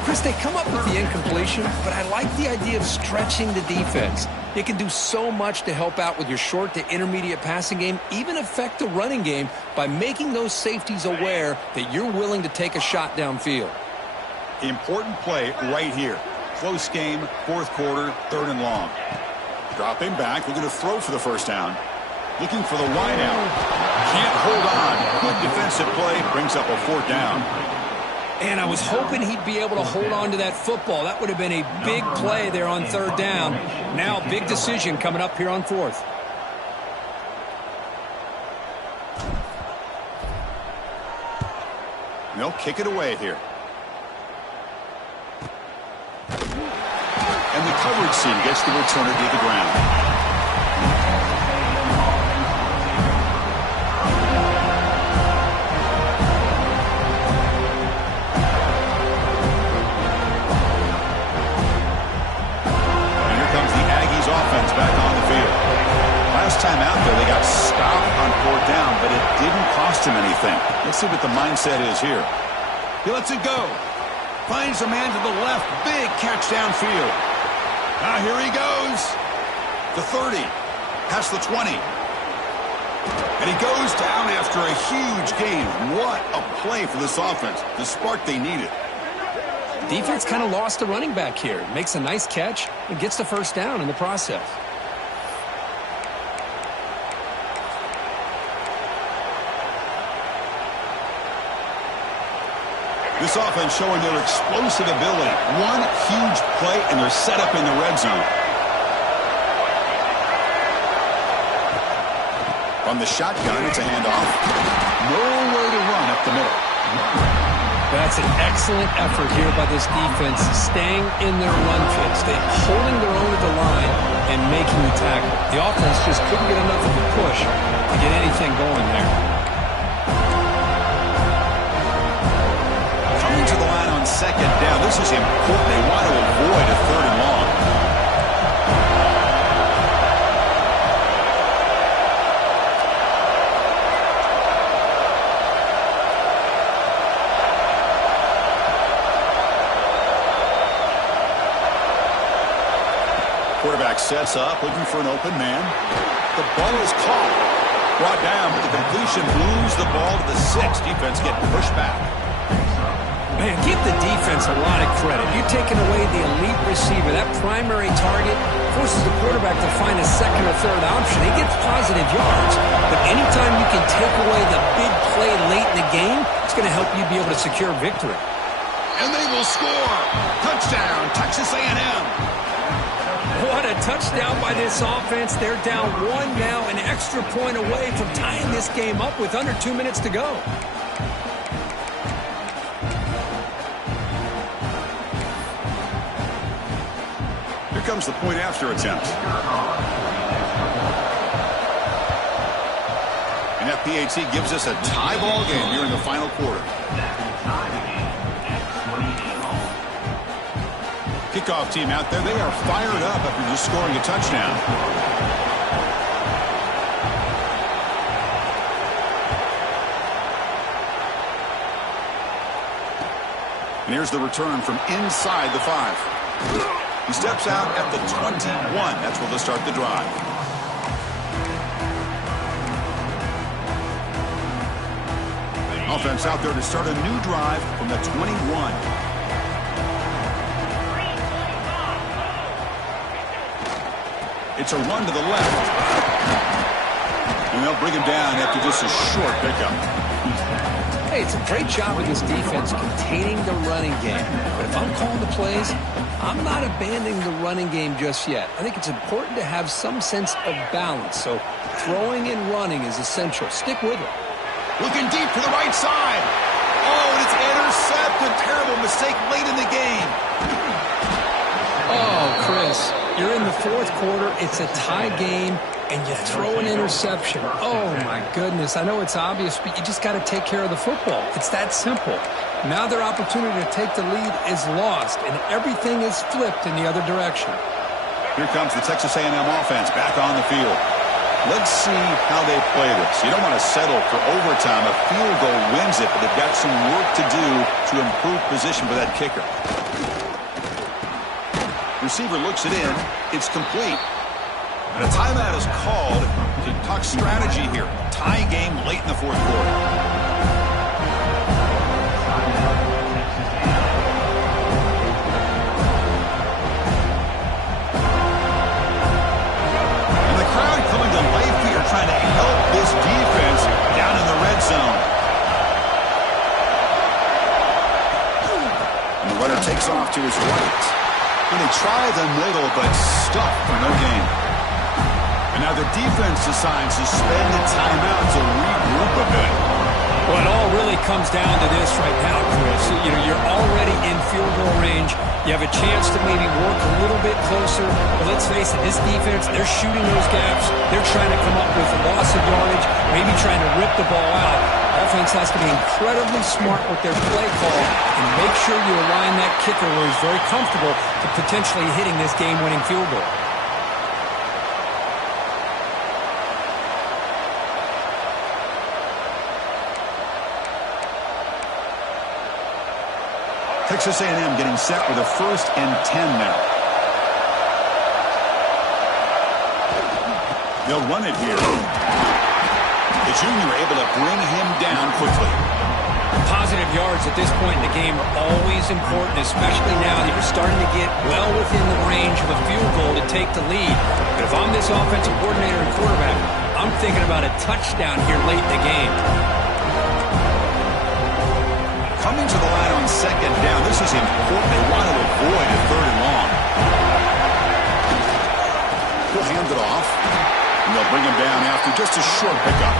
Chris, they come up with the incompletion, but I like the idea of stretching the defense. It can do so much to help out with your short to intermediate passing game, even affect the running game by making those safeties aware that you're willing to take a shot downfield. Important play right here. Close game, fourth quarter, 3rd and long. Dropping back, looking to throw for the first down. Looking for the wide out. Can't hold on. Good defensive play. Brings up a 4th down. And I was hoping he'd be able to hold on to that football. That would have been a big play there on 3rd down. Now, big decision coming up here on 4th. They'll kick it away here. And the coverage team gets the returner to the ground. Back on the field. Last time out there, they got stopped on 4th down, but it didn't cost him anything. Let's see what the mindset is here. He lets it go. Finds a man to the left. Big catch downfield. Now here he goes. The 30. Past the 20. And he goes down after a huge gain. What a play for this offense. The spark they needed. Defense kind of lost a running back here. Makes a nice catch and gets the first down in the process. This offense showing their explosive ability. One huge play and they're set up in the red zone. From the shotgun, it's a handoff. Nowhere to run up the middle. That's an excellent effort here by this defense, staying in their run fits. They're holding their own at the line and making the tackle. The offense just couldn't get enough of a push to get anything going there. Coming to the line on 2nd down. This is important. They want to avoid a 3rd and long. Quarterback sets up, looking for an open man. The ball is caught. Brought down, but the completion moves the ball to the 6. Defense getting pushed back. Man, give the defense a lot of credit. You're taking away the elite receiver. That primary target forces the quarterback to find a 2nd or 3rd option. He gets positive yards, but anytime you can take away the big play late in the game, it's going to help you be able to secure victory. And they will score. Touchdown, Texas A&M. What a touchdown by this offense. They're down 1 now, an extra point away from tying this game up with under 2 minutes to go. Here comes the point after attempt. And that PAT gives us a tie ball game here in the final quarter. Kickoff team out there, they are fired up after just scoring a touchdown. And here's the return from inside the 5. He steps out at the 21. That's where they'll start the drive. Offense out there to start a new drive from the 21. It's a run to the left. And they'll bring him down after just a short pickup. Hey, it's a great job of this defense containing the running game. But if I'm calling the plays, I'm not abandoning the running game just yet. I think it's important to have some sense of balance. So throwing and running is essential. Stick with it. Looking deep to the right side. Oh, and it's intercepted. Terrible mistake late in the game. Oh, Chris, you're in the 4th quarter. It's a tie game, and you throw an interception. Oh, my goodness. I know it's obvious, but you just got to take care of the football. It's that simple. Now their opportunity to take the lead is lost, and everything is flipped in the other direction. Here comes the Texas A&M offense back on the field. Let's see how they play this. You don't want to settle for overtime. A field goal wins it, but they've got some work to do to improve position for that kicker. Receiver looks it in. It's complete. And a timeout is called to talk strategy here. Tie game late in the fourth quarter. Trying to help this defense down in the red zone. And the runner takes off to his right. And they try the middle, but stuck for no gain. And now the defense decides to spend the timeout to regroup a bit. Well, it all really comes down to this right now, Chris. You're already in field goal range. You have a chance to maybe work a little bit closer. But let's face it, this defense, they're shooting those gaps. They're trying to come up with a loss of yardage, maybe trying to rip the ball out. Offense has to be incredibly smart with their play call and make sure you align that kicker where he's very comfortable to potentially hitting this game-winning field goal. Texas A&M getting set with a 1st and 10 now. They'll run it here. The junior able to bring him down quickly. Positive yards at this point in the game are always important, especially now that you're starting to get well within the range of a field goal to take the lead. But if I'm this offensive coordinator and quarterback, I'm thinking about a touchdown here late in the game. Coming to the line on 2nd down, this is important. They want to avoid a 3rd and long. He'll hand it off, and they'll bring him down after just a short pickup.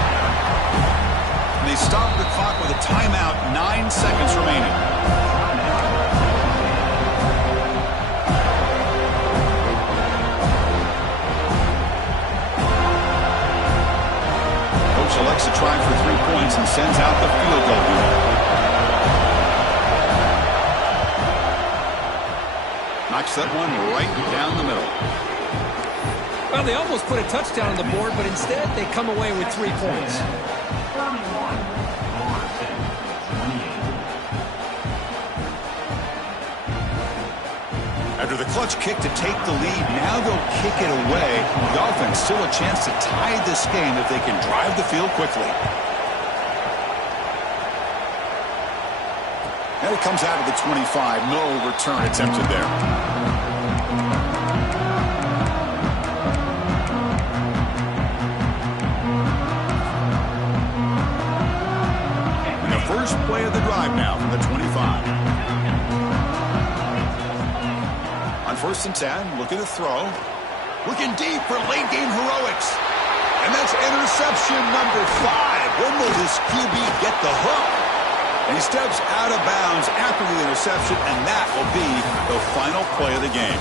And they stop the clock with a timeout, 9 seconds remaining. Coach elects to try for 3 points and sends out the field goal unit. Knocks that one right down the middle. Well, they almost put a touchdown on the board, but instead they come away with 3 points. 31, Morrison, 28. After the clutch kick to take the lead, now they'll kick it away. The offense still a chance to tie this game if they can drive the field quickly. And it comes out of the 25. No return attempted there. And the first play of the drive now from the 25. On 1st and 10, looking to throw. Looking deep for late game heroics. And that's interception number 5. When will this QB get the hook? And he steps out of bounds after the interception, and that will be the final play of the game.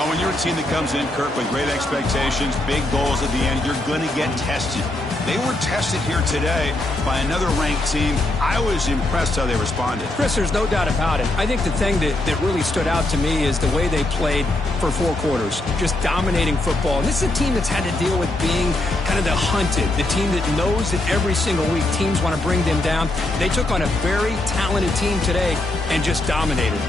Well, when you're a team that comes in, Kirk, with great expectations, big goals at the end, you're going to get tested. They were tested here today by another ranked team. I was impressed how they responded. Chris, there's no doubt about it. I think the thing that really stood out to me is the way they played for 4 quarters, just dominating football. And this is a team that's had to deal with being kind of the hunted, the team that knows that every single week teams want to bring them down. They took on a very talented team today and just dominated.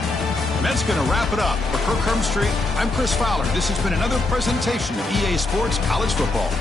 And that's going to wrap it up. For Kirk Herbstreit, I'm Chris Fowler. This has been another presentation of EA Sports College Football.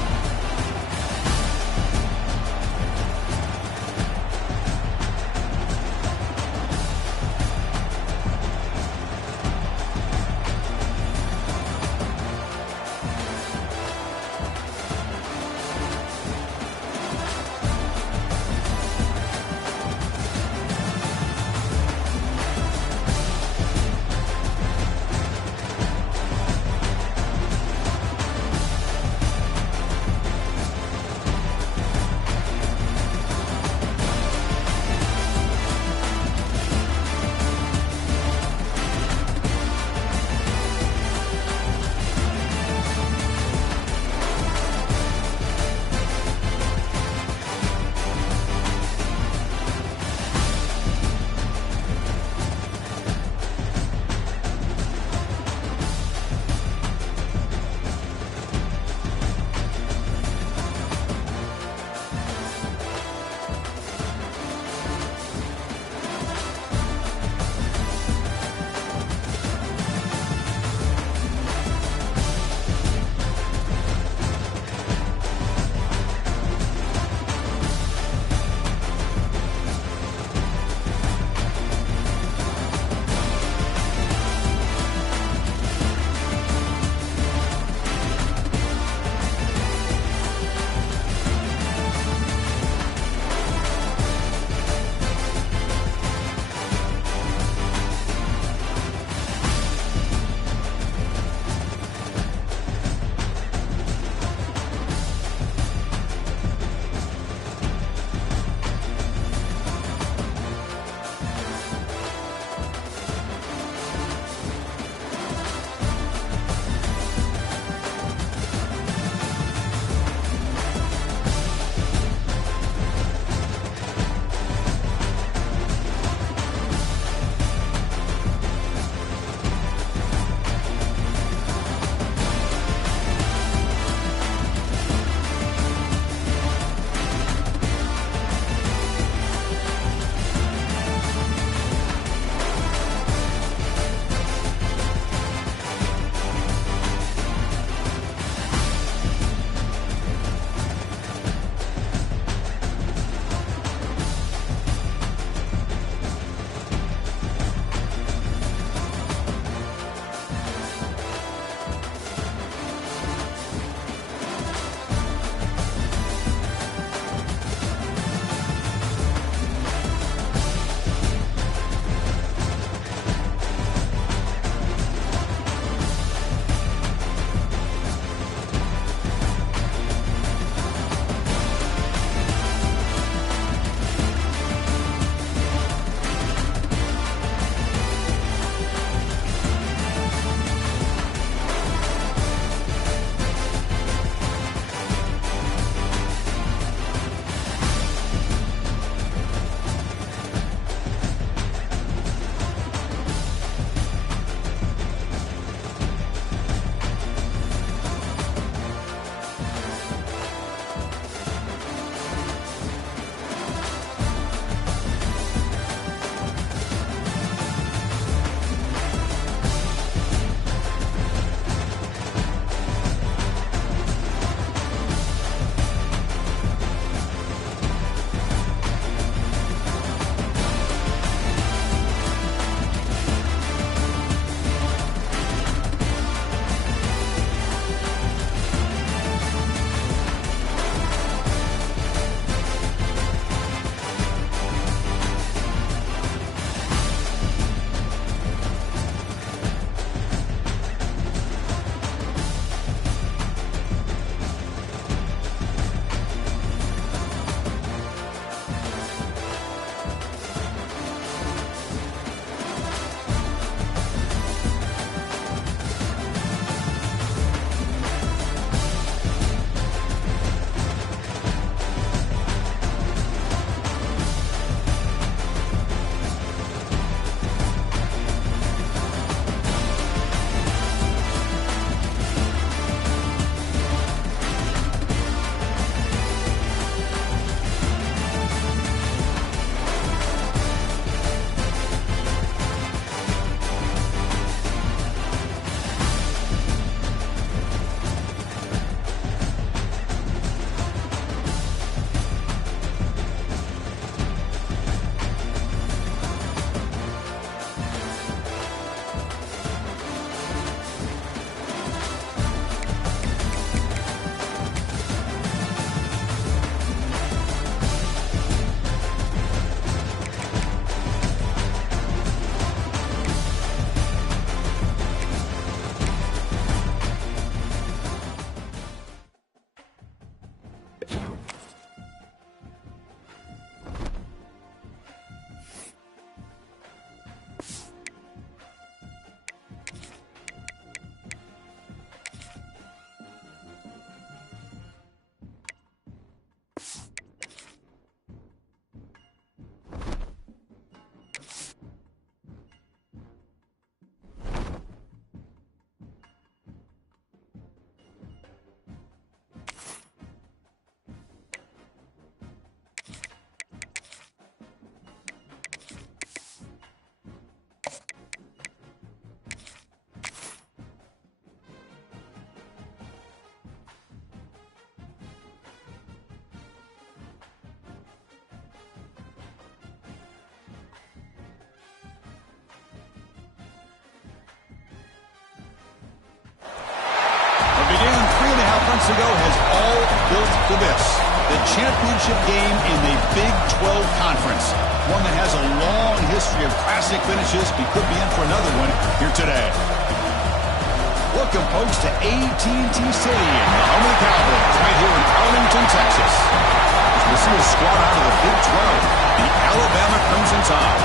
months ago has all built to this. The championship game in the Big 12 Conference. One that has a long history of classic finishes. We could be in for another one here today. Welcome, folks, to AT&T Stadium, the home of the Cowboys, right here in Arlington, Texas. As we see a squad out of the Big 12, the Alabama Crimson Tide,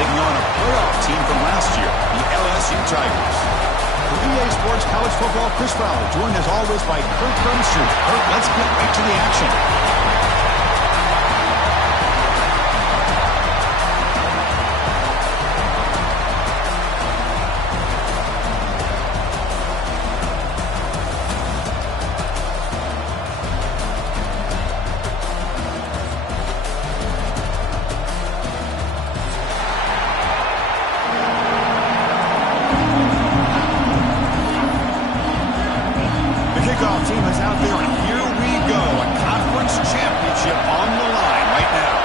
taking on a playoff team from last year, the LSU Tigers. For EA Sports College Football, Chris Fowler, joined as always by Kurt Bernstein. Kurt, let's get right to the action. Team is out there, and here we go. A conference championship on the line right now.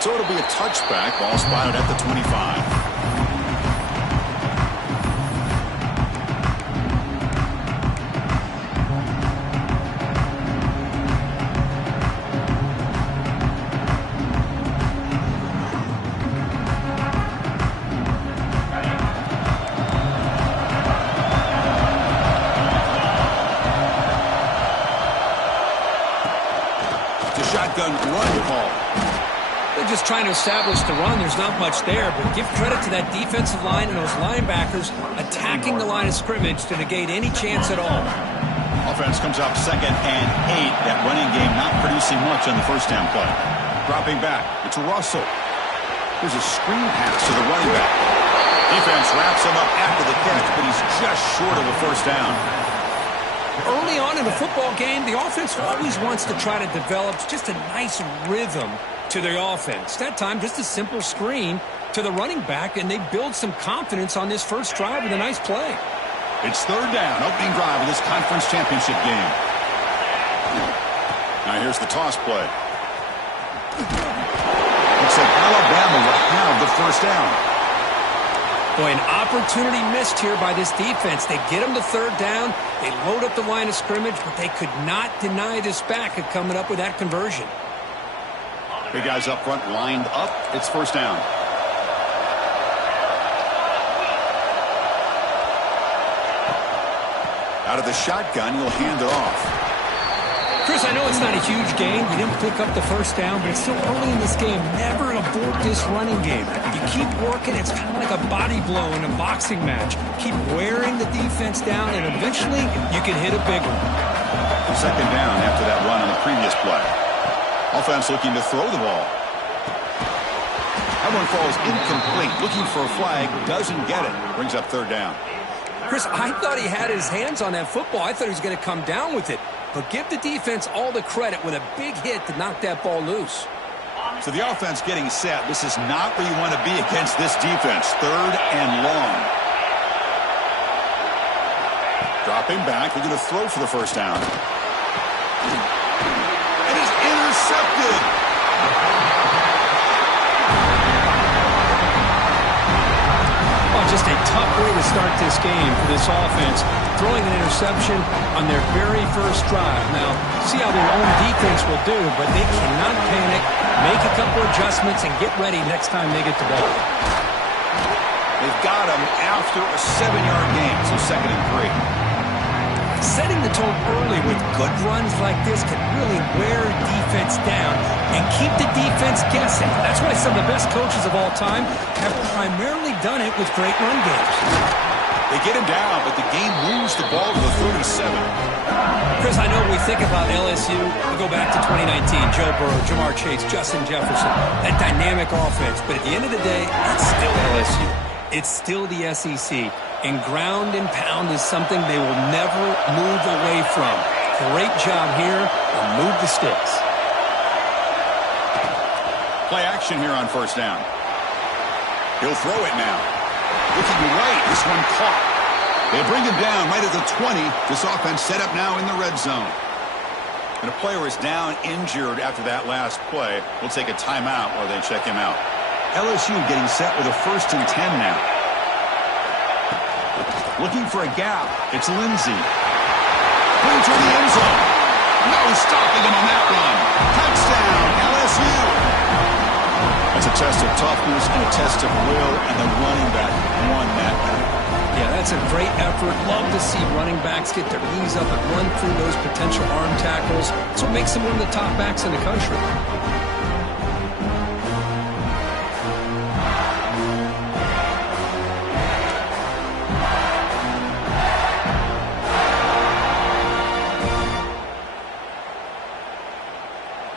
So it'll be a touchback. Ball spotted at the 25. Shotgun run call. They're just trying to establish the run. There's not much there, but give credit to that defensive line and those linebackers attacking the line of scrimmage to negate any chance at all. Offense comes up 2nd and 8. That running game not producing much on the first down play. Dropping back. It's Russell. There's a screen pass to the running back. Defense wraps him up after the catch, but he's just short of a first down. Early on in a football game, the offense always wants to try to develop just a nice rhythm to their offense. That time, just a simple screen to the running back, and they build some confidence on this first drive with a nice play. It's 3rd down, opening drive of this conference championship game. Now here's the toss play. Looks like Alabama will have the first down. Boy, an opportunity missed here by this defense. They get them to 3rd down. They load up the line of scrimmage, but they could not deny this back of coming up with that conversion. Big guys up front lined up. It's first down. Out of the shotgun, he'll hand it off. Chris, I know it's not a huge gain. You didn't pick up the first down, but it's still early in this game. Never abort this running game. You keep working. It's kind of like a body blow in a boxing match. Keep wearing the defense down, and eventually you can hit a big one. 2nd down after that run on the previous play. Offense looking to throw the ball. That one falls incomplete. Looking for a flag. Doesn't get it. Brings up 3rd down. Chris, I thought he had his hands on that football. I thought he was going to come down with it. But give the defense all the credit with a big hit to knock that ball loose. So the offense getting set. This is not where you want to be against this defense. 3rd and long. Dropping back. They're going to throw for the first down. It is intercepted. Oh, just a tough way to start this game for this offense. Throwing an interception on their very first drive. Now, see how their own defense will do, but they cannot panic, make a couple adjustments, and get ready next time they get the ball. They've got him after a 7-yard gain, so 2nd and 3. Setting the tone early with good runs like this can really wear defense down and keep the defense guessing. That's why some of the best coaches of all time have primarily done it with great run games. They get him down, but the game moves the ball to the 37. Chris, I know we think about LSU. We go back to 2019, Joe Burrow, Jamar Chase, Justin Jefferson, that dynamic offense. But at the end of the day, it's still LSU. It's still the SEC. And ground and pound is something they will never move away from. Great job here, and move the sticks. Play action here on first down. He'll throw it now. Looking right, this one caught. They bring him down right at the 20. This offense set up now in the red zone. And a player is down injured after that last play. We'll take a timeout while they check him out. LSU getting set with a 1st and 10 now. Looking for a gap. It's Lindsey. Going toward the end zone. No stopping him on that run. Touchdown, LSU. That's a test of toughness and a test of will, and the running back won that battle. Yeah, that's a great effort. Love to see running backs get their knees up and run through those potential arm tackles. That's what makes them one of the top backs in the country.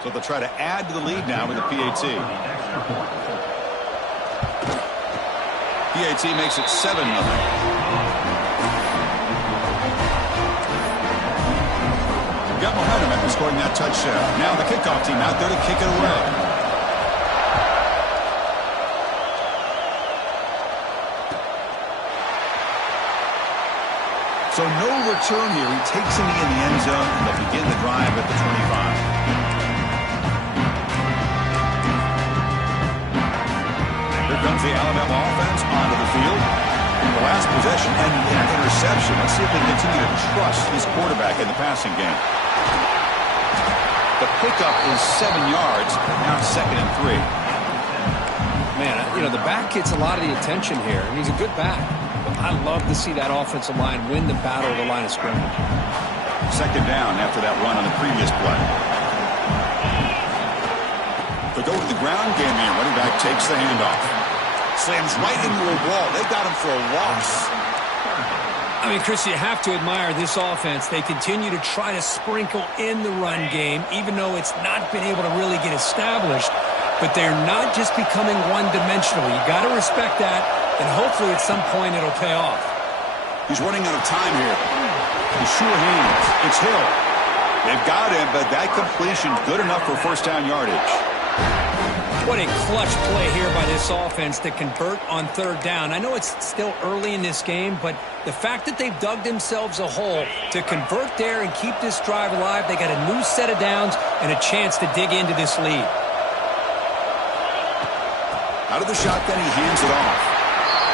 So they'll try to add to the lead now with the PAT. PAT makes it 7-0. Got momentum after scoring that touchdown. Now the kickoff team out there to kick it away. So no return here. He takes him in the end zone, and they'll begin the drive at the 25. Here comes the Alabama offense onto the field. The last possession ended in an interception. Let's see if they continue to trust his quarterback in the passing game. The pickup is 7 yards. Now it's 2nd and 3. Man, you know, the back gets a lot of the attention here, and he's a good back. But I love to see that offensive line win the battle of the line of scrimmage. 2nd down after that run on the previous play. They go with the ground game here. Running back takes the handoff. Slams right into a wall. They got him for a loss. I mean, Chris, you have to admire this offense. They continue to try to sprinkle in the run game, even though it's not been able to really get established. But they're not just becoming one-dimensional. You got to respect that, and hopefully at some point it'll pay off. He's running out of time here. He's sure hands. It's Hill. They've got him, but that completion good enough for first down yardage. What a clutch play here by this offense to convert on 3rd down. I know it's still early in this game, but the fact that they've dug themselves a hole to convert there and keep this drive alive, they got a new set of downs and a chance to dig into this lead. Out of the shotgun, he hands it off.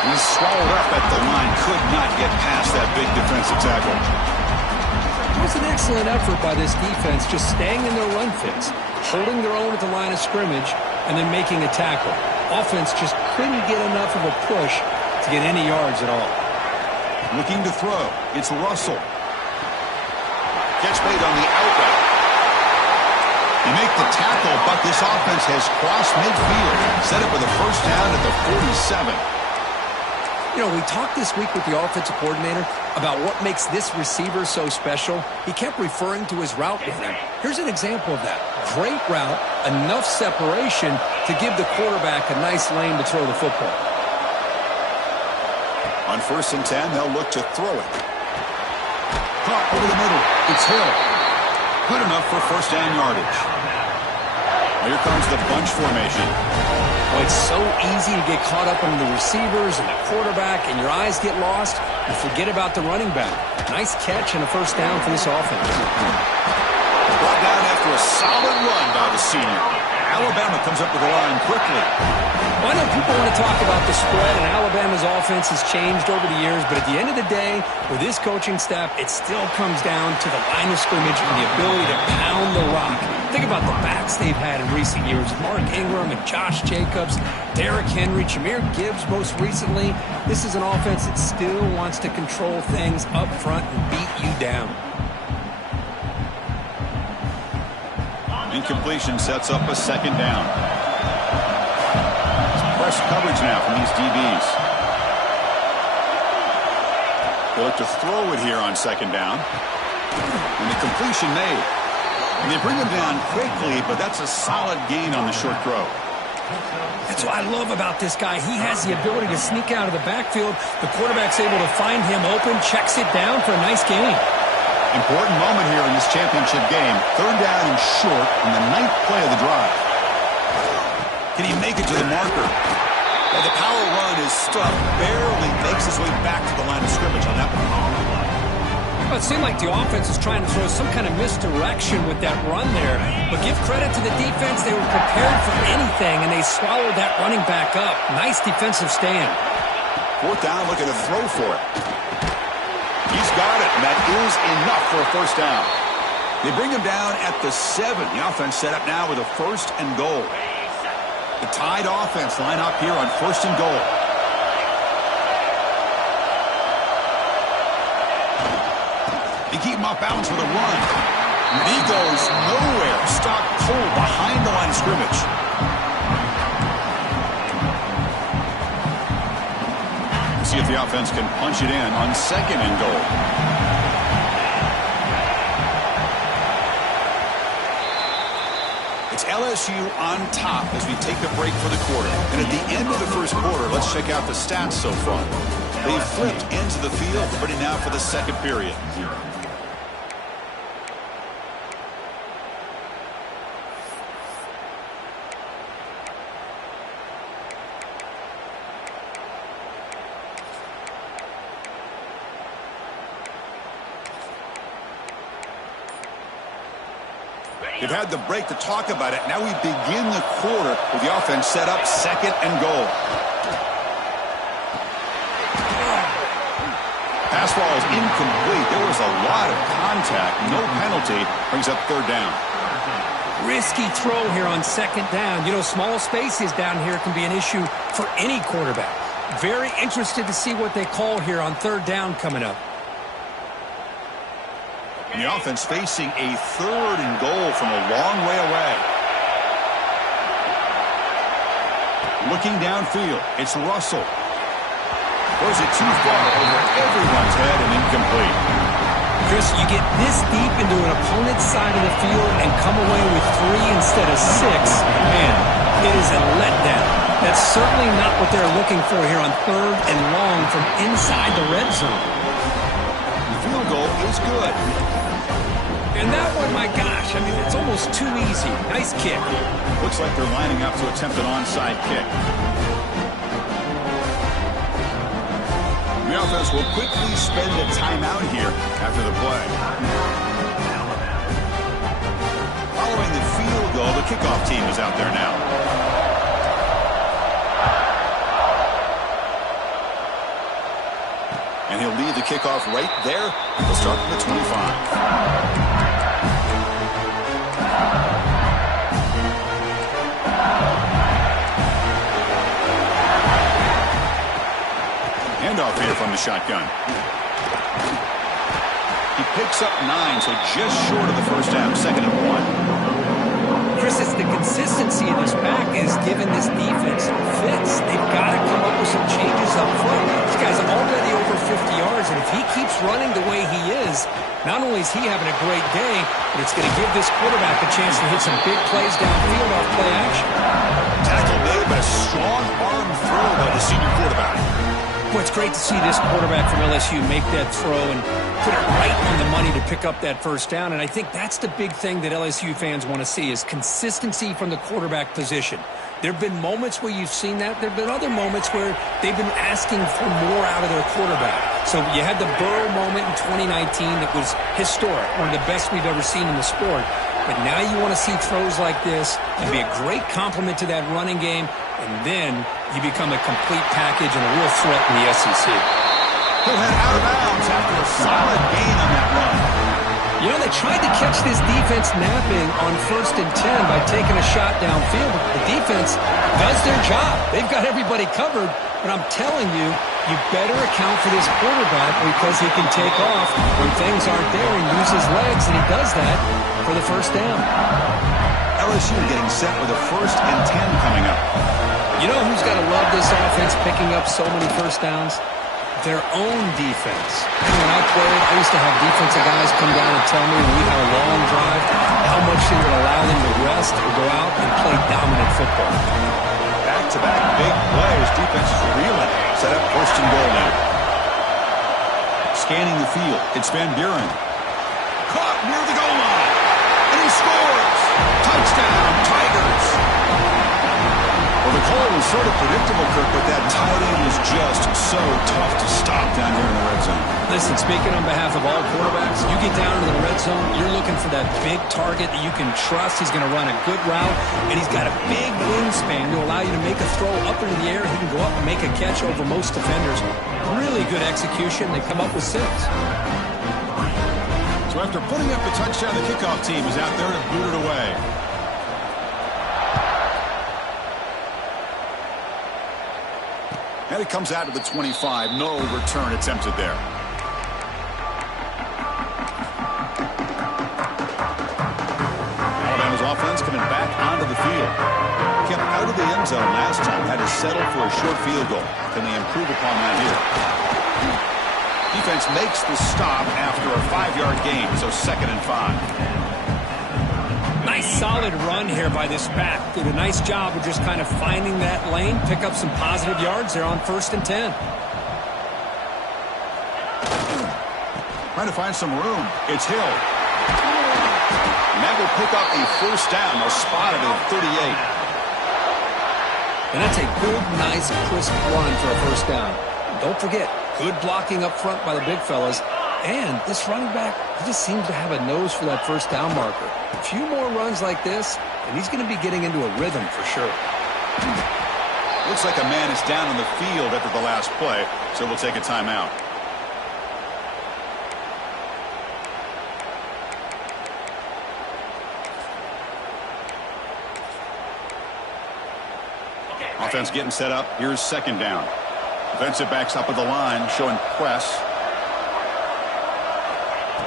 And he's swallowed up at the line. Could not get past that big defensive tackle. It was an excellent effort by this defense, just staying in their run fits, holding their own at the line of scrimmage, and then making a tackle. Offense just couldn't get enough of a push to get any yards at all. Looking to throw. It's Russell. Catch made on the out route. You make the tackle, but this offense has crossed midfield. Set up with a first down at the 47. You know, we talked this week with the offensive coordinator about what makes this receiver so special. He kept referring to his route running. Here's an example of that. Great route, enough separation to give the quarterback a nice lane to throw the football. On 1st and 10, they'll look to throw it. Caught over the middle. It's Hill. Good enough for first down yardage. Here comes the bunch formation. Oh, it's so easy to get caught up on the receivers and the quarterback, and your eyes get lost. You forget about the running back. Nice catch and a first down for this offense. Brought down after a solid run by the senior. Alabama comes up with the line quickly. Well, I know people want to talk about the spread, and Alabama's offense has changed over the years, but at the end of the day, with this coaching staff, it still comes down to the line of scrimmage and the ability to pound the rock. Think about the backs they've had in recent years. Mark Ingram and Josh Jacobs, Derrick Henry, Jahmyr Gibbs most recently. This is an offense that still wants to control things up front and beat you down. Incompletion sets up a 2nd down. Press coverage now from these DBs. They look to throw it here on 2nd down. And the completion made. And they bring him down quickly, but that's a solid gain on the short throw. That's what I love about this guy. He has the ability to sneak out of the backfield. The quarterback's able to find him open, checks it down for a nice gain. Important moment here in this championship game. 3rd down and short on the 9th play of the drive. Can he make it to the marker? Well, the power run is stuffed. Barely makes his way back to the line of scrimmage on that one. Well, it seemed like the offense was trying to throw some kind of misdirection with that run there. But give credit to the defense. They were prepared for anything, and they swallowed that running back up. Nice defensive stand. Fourth down, looking to throw for it. He's got it, and that is enough for a first down. They bring him down at the 7. The offense set up now with a first and goal. The Tide offense line up here on first and goal. They keep him off balance with a run. And he goes nowhere. Stopped cold behind the line of scrimmage. See if the offense can punch it in on second and goal. It's LSU on top as we take a break for the quarter. And at the end of the first quarter, let's check out the stats so far. They flipped into the field, ready now for the second period. They've had the break to talk about it. Now we begin the quarter with the offense set up second and goal. Pass ball is incomplete. There was a lot of contact. No penalty. Brings up third down. Risky throw here on second down. You know, small spaces down here can be an issue for any quarterback. Very interested to see what they call here on third down coming up. And the offense facing a third and goal from a long way away. Looking downfield, it's Russell. Throws it too far over everyone's head and incomplete. Chris, you get this deep into an opponent's side of the field and come away with 3 instead of 6. Man, it is a letdown. That's certainly not what they're looking for here on third and long from inside the red zone. The field goal is good. And that one, my gosh, I mean, it's almost too easy. Nice kick. Looks like they're lining up to attempt an onside kick. The offense will quickly spend a timeout here after the play. Following the field goal, the kickoff team is out there now. And he'll lead the kickoff right there. He'll start from the 25. Handoff here from the shotgun. He picks up 9, so just short of the first half, second and 1. Chris, it's the consistency of this back is giving this defense fits. They've got to come up with some changes up front. This guy's already over 50 yards, and if he keeps running the way he is, not only is he having a great day, but it's going to give this quarterback a chance to hit some big plays downfield off play action. Tackle made, but a strong arm throw by the senior quarterback. Boy, it's great to see this quarterback from LSU make that throw and put it right on the money to pick up that first down. And I think that's the big thing that LSU fans want to see is consistency from the quarterback position. There have been moments where you've seen that. There have been other moments where they've been asking for more out of their quarterback. So you had the Burrow moment in 2019 that was historic, one of the best we've ever seen in the sport. But now you want to see throws like this and be a great complement to that running game, and then you become a complete package and a real threat in the SEC. He'll head out of bounds after a solid gain on that run. You know, they tried to catch this defense napping on 1st and 10 by taking a shot downfield. The defense does their job. They've got everybody covered. But I'm telling you, you better account for this quarterback because he can take off when things aren't there and use his legs, and he does that for the first down. LSU getting set with a 1st and 10 coming up. You know who's got to love this offense picking up so many first downs? Their own defense. When I played, I used to have defensive guys come down and tell me when we had a long drive how much they would allow them to rest or go out and play dominant football. Back-to-back big plays. Defense is reeling. Set up 1st and goal now. Scanning the field. It's Van Buren. Caught near the goal line. And he scores. Touchdown, Tigers. Well, the hole was sort of predictable, Kirk, but that tight end is just so tough to stop down here in the red zone. Listen, speaking on behalf of all quarterbacks, you get down to the red zone, you're looking for that big target that you can trust. He's going to run a good route, and he's got a big wingspan to allow you to make a throw up into the air. He can go up and make a catch over most defenders. Really good execution. They come up with 6. So after putting up the touchdown, the kickoff team is out there to boot it away. And it comes out to the 25. No return attempted there. Alabama's offense coming back onto the field. Kept out of the end zone last time. Had to settle for a short field goal. Can they improve upon that here? Defense makes the stop after a 5-yard gain, so 2nd and 5. Nice solid run here by this back. Did a nice job of just kind of finding that lane, pick up some positive yards there on 1st and 10. Trying to find some room. It's Hill. And that will pick up a 1st down. They'll spot it at 38. And that's a good, nice, crisp run for a 1st down. Don't forget, good blocking up front by the big fellas. And this running back, he just seems to have a nose for that 1st down marker. A few more runs like this, and he's going to be getting into a rhythm for sure. Looks like a man is down on the field after the last play, so we'll take a timeout. Offense getting set up. Here's 2nd down. Defensive backs up at the line, showing press.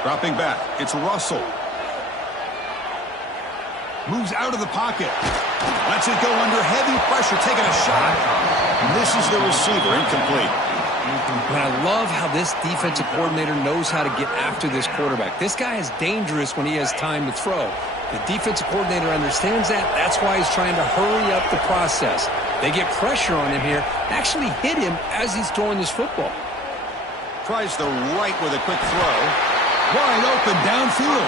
Dropping back. It's Russell. Moves out of the pocket. Lets it go under heavy pressure, taking a shot. Misses the receiver, incomplete. And I love how this defensive coordinator knows how to get after this quarterback. This guy is dangerous when he has time to throw. The defensive coordinator understands that. That's why he's trying to hurry up the process. They get pressure on him here, actually hit him as he's throwing this football. Tries the right with a quick throw. Wide open downfield.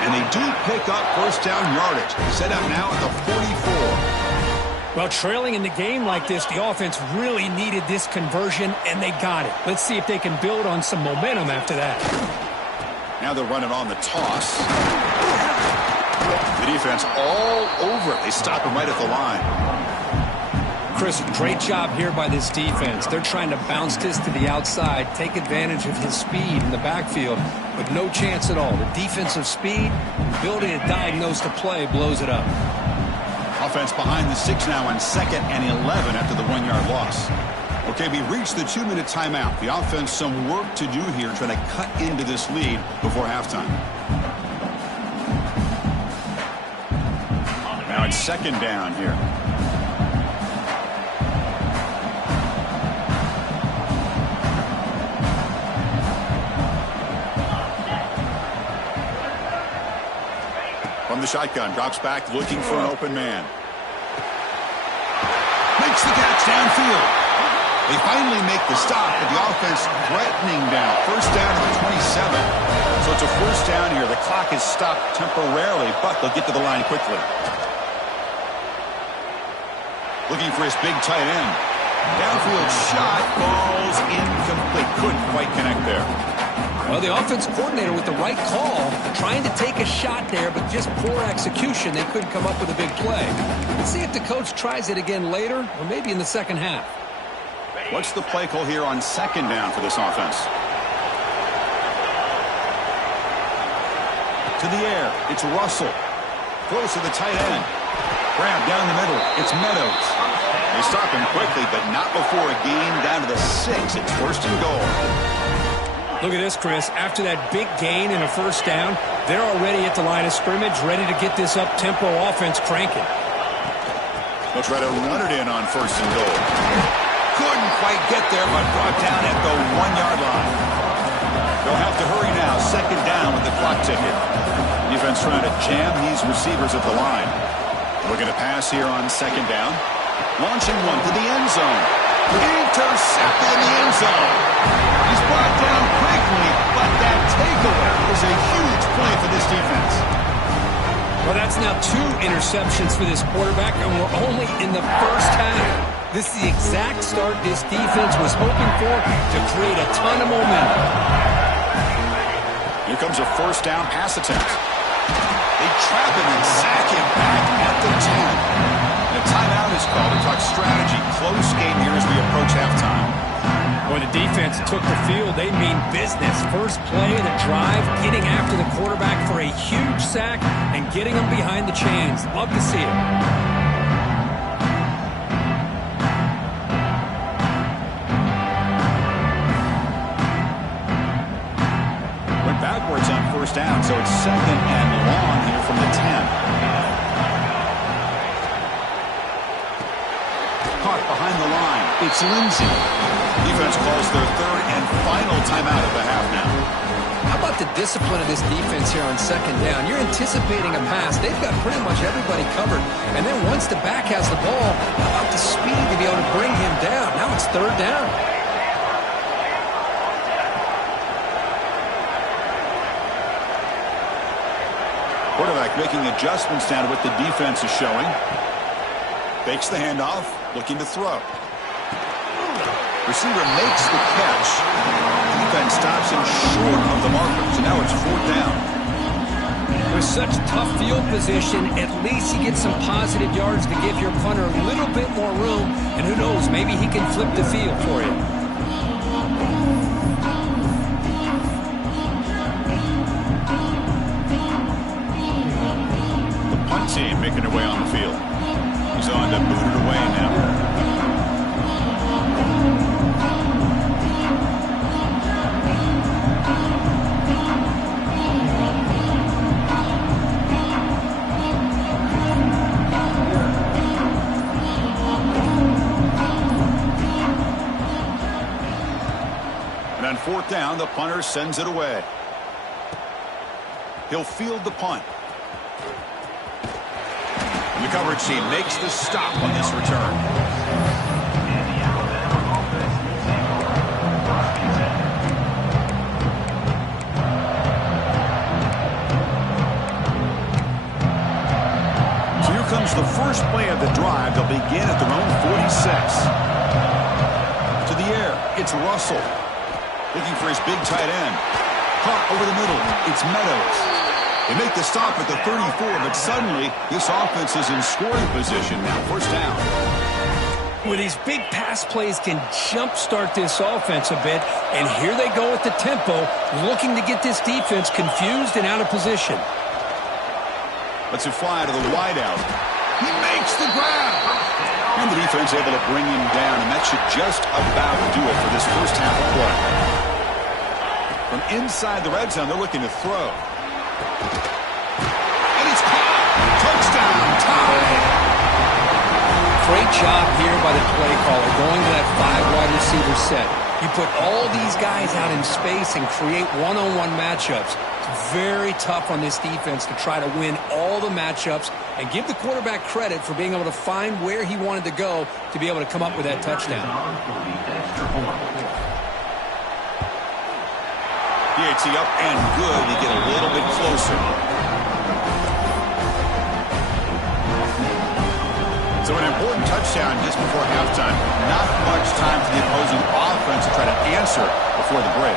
And they do pick up 1st down yardage. Set up now at the 44. Well, trailing in the game like this, the offense really needed this conversion, and they got it. Let's see if they can build on some momentum after that. Now they're running on the toss. The defense all over it. They stop him right at the line. Chris, great job here by this defense. They're trying to bounce this to the outside, take advantage of his speed in the backfield, but no chance at all. The defensive speed, ability to diagnose the play, blows it up. Offense behind the 6 now on 2nd and 11 after the 1-yard loss. Okay, we reached the 2-minute timeout. The offense some work to do here, trying to cut into this lead before halftime. Now it's 2nd down here. From the shotgun, drops back, looking for an open man. Makes the catch downfield. They finally make the stop, but the offense threatening down. 1st down at the 27. So it's a 1st down here. The clock is stopped temporarily, but they'll get to the line quickly. Looking for his big tight end. Downfield shot falls incomplete. Couldn't quite connect there. Well, the offense coordinator with the right call, trying to take a shot there, but just poor execution. They couldn't come up with a big play. Let's see if the coach tries it again later, or maybe in the 2nd half. What's the play call here on 2nd down for this offense? To the air, it's Russell. Throws to the tight end. Grab down the middle, it's Meadows. They stop him quickly, but not before a gain down to the 6. It's 1st and goal. Look at this, Chris. After that big gain and a 1st down, they're already at the line of scrimmage, ready to get this up-tempo offense cranking. They'll try to run it in on 1st and goal. Couldn't quite get there, but brought down at the 1-yard line. They'll have to hurry now. 2nd down with the clock ticking. Defense trying to jam these receivers at the line. Looking to pass here on 2nd down. Launching one to the end zone. Intercepted in the end zone. He's brought down quickly, but that takeaway is a huge play for this defense. Well, that's now 2 interceptions for this quarterback, and we're only in the first half. This is the exact start this defense was hoping for to create a ton of momentum. Here comes a first down pass attempt. They trap him and sack him back at the 10. And a timeout is called to talk strategy. Close game here as we approach halftime. When the defense took the field, they mean business. First play of the drive, getting after the quarterback for a huge sack and getting him behind the chains. Love to see it. Went backwards on first down, so it's 2nd and long here from the 10. Caught behind the line. It's Lindsay. Defense calls their 3rd and final timeout of the half now. How about the discipline of this defense here on 2nd down? You're anticipating a pass. They've got pretty much everybody covered. And then once the back has the ball, how about the speed to be able to bring him down? Now it's 3rd down. Quarterback making adjustments down to what the defense is showing. Fakes the handoff, looking to throw. Receiver makes the catch. Defense stops him short of the marker, so now it's 4th down. With such tough field position, at least he gets some positive yards to give your punter a little bit more room, and who knows, maybe he can flip the field for you. The punt team making their way on the field. He's on to boot it away now. And on 4th down, the punter sends it away. He'll field the punt. And the coverage team makes the stop on this return. So here comes the first play of the drive. They'll begin at their own 46. To the air, it's Russell. Looking for his big tight end. Caught over the middle. It's Meadows. They make the stop at the 34, but suddenly this offense is in scoring position now. First down. With these big pass plays can jumpstart this offense a bit, and here they go with the tempo, looking to get this defense confused and out of position. Lets it fly to the wideout. He makes the grab. And the defense able to bring him down, and that should just about do it for this first half of play. From inside the red zone, they're looking to throw. And it's caught. Touchdown, tie. Great job here by the play caller, going to that 5-wide receiver set. You put all these guys out in space and create one-on-one matchups. It's very tough on this defense to try to win all the matchups and give the quarterback credit for being able to find where he wanted to go to be able to come up with that touchdown. DHC up and good. You get a little bit closer. So an important touchdown just before halftime. Not much time for the opposing offense to try to answer before the break.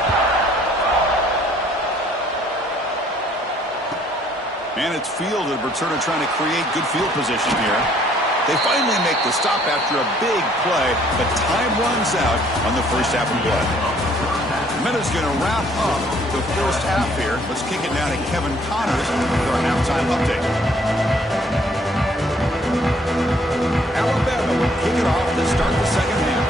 And it's fielded. Returner trying to create good field position here. They finally make the stop after a big play, but time runs out on the first half of play. Meadows going to wrap up the first half here. Let's kick it now to Kevin Connors for our halftime update. Alabama will kick it off to start the second half.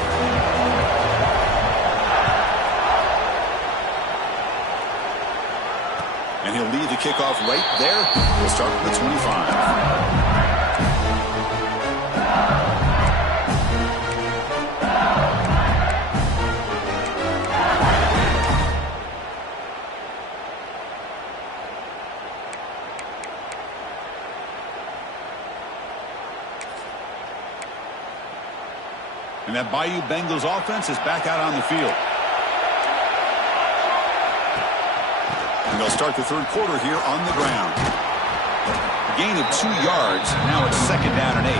And he'll lead the kickoff right there. We'll start with the 25. And that Bayou Bengals offense is back out on the field. And they'll start the third quarter here on the ground. A gain of 2 yards. Now it's 2nd down and 8.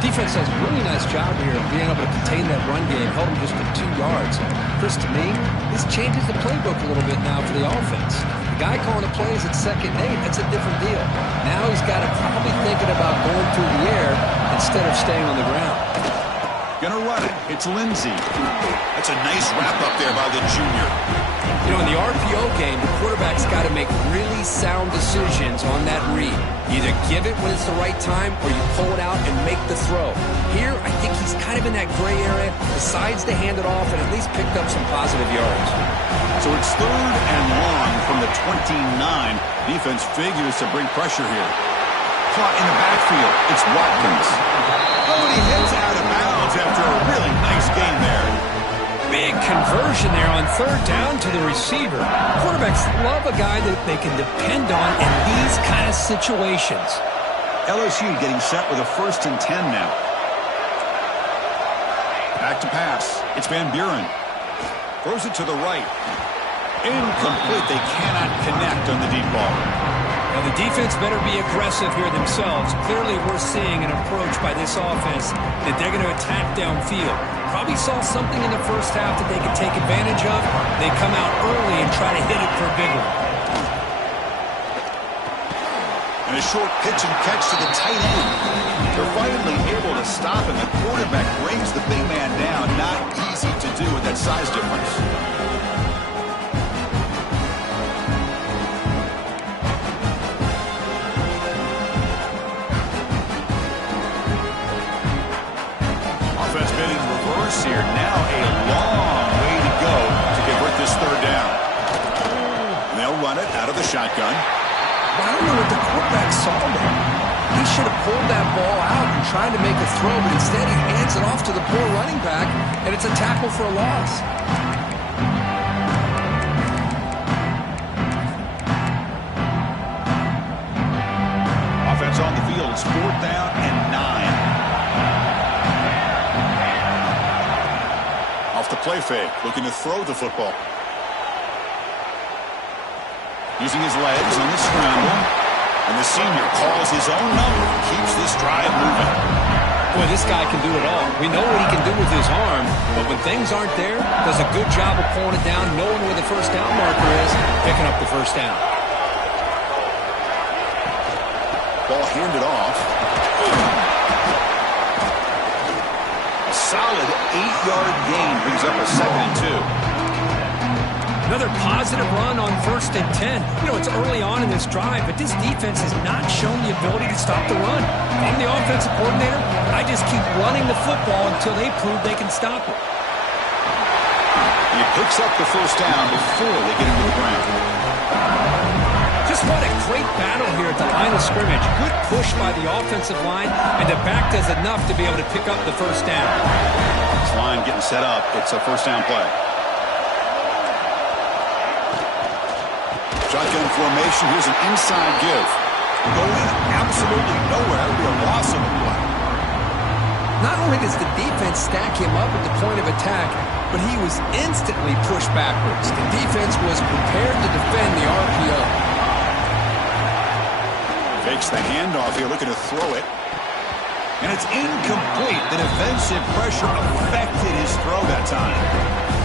Defense does a really nice job here of being able to contain that run game. Held them just to 2 yards. Chris, to me, this changes the playbook a little bit now for the offense. The guy calling the plays at 2nd and 8, that's a different deal. Now he's got to probably thinking about going through the air instead of staying on the ground. Gonna run it. It's Lindsey. That's a nice wrap up there by the junior. You know, in the RPO game, the quarterback's got to make really sound decisions on that read. You either give it when it's the right time or you pull it out and make the throw. Here, I think he's kind of in that gray area, decides to hand it off and at least picked up some positive yards. So it's 3rd and long from the 29. Defense figures to bring pressure here. Caught in the backfield. It's Watkins. Oh, and he hits out of bounds after a really nice game there. Big conversion there on 3rd down to the receiver. Quarterbacks love a guy that they can depend on in these kind of situations. LSU getting set with a 1st and 10 now. Back to pass. It's Van Buren. Throws it to the right. Incomplete. They cannot connect on the deep ball. Now the defense better be aggressive here themselves. Clearly we're seeing an approach by this offense that they're going to attack downfield. Probably saw something in the first half that they could take advantage of. They come out early and try to hit it for a big one. And a short pitch and catch to the tight end. They're finally able to stop him. The quarterback brings the big man down. Not easy to do with that size difference. Offense been in reverse here. Now a long way to go to convert this 3rd down. And they'll run it out of the shotgun. I don't know what the quarterback saw there. He should have pulled that ball out and tried to make a throw, but instead he hands it off to the poor running back, and it's a tackle for a loss. Offense on the field. It's 4th down and 9. Off the play fake, looking to throw the football. Using his legs on the scramble. And the senior calls his own number and keeps this drive moving. Boy, this guy can do it all. We know what he can do with his arm, but when things aren't there, does a good job of pulling it down, knowing where the 1st down marker is, picking up the 1st down. Ball handed off. A solid 8-yard gain brings up a 2nd and 2. Another positive run on 1st and 10. You know, it's early on in this drive, but this defense has not shown the ability to stop the run. If I'm the offensive coordinator, I just keep running the football until they prove they can stop it. He picks up the 1st down before they get into the ground. Just what a great battle here at the line of scrimmage. Good push by the offensive line, and the back does enough to be able to pick up the 1st down. This line getting set up. It's a 1st down play. Shotgun formation. Here's an inside give. Going absolutely nowhere. That would be a loss of a play. Not only does the defense stack him up at the point of attack, but he was instantly pushed backwards. The defense was prepared to defend the RPO. Fakes the handoff here, looking to throw it. And it's incomplete. The defensive pressure affected his throw that time.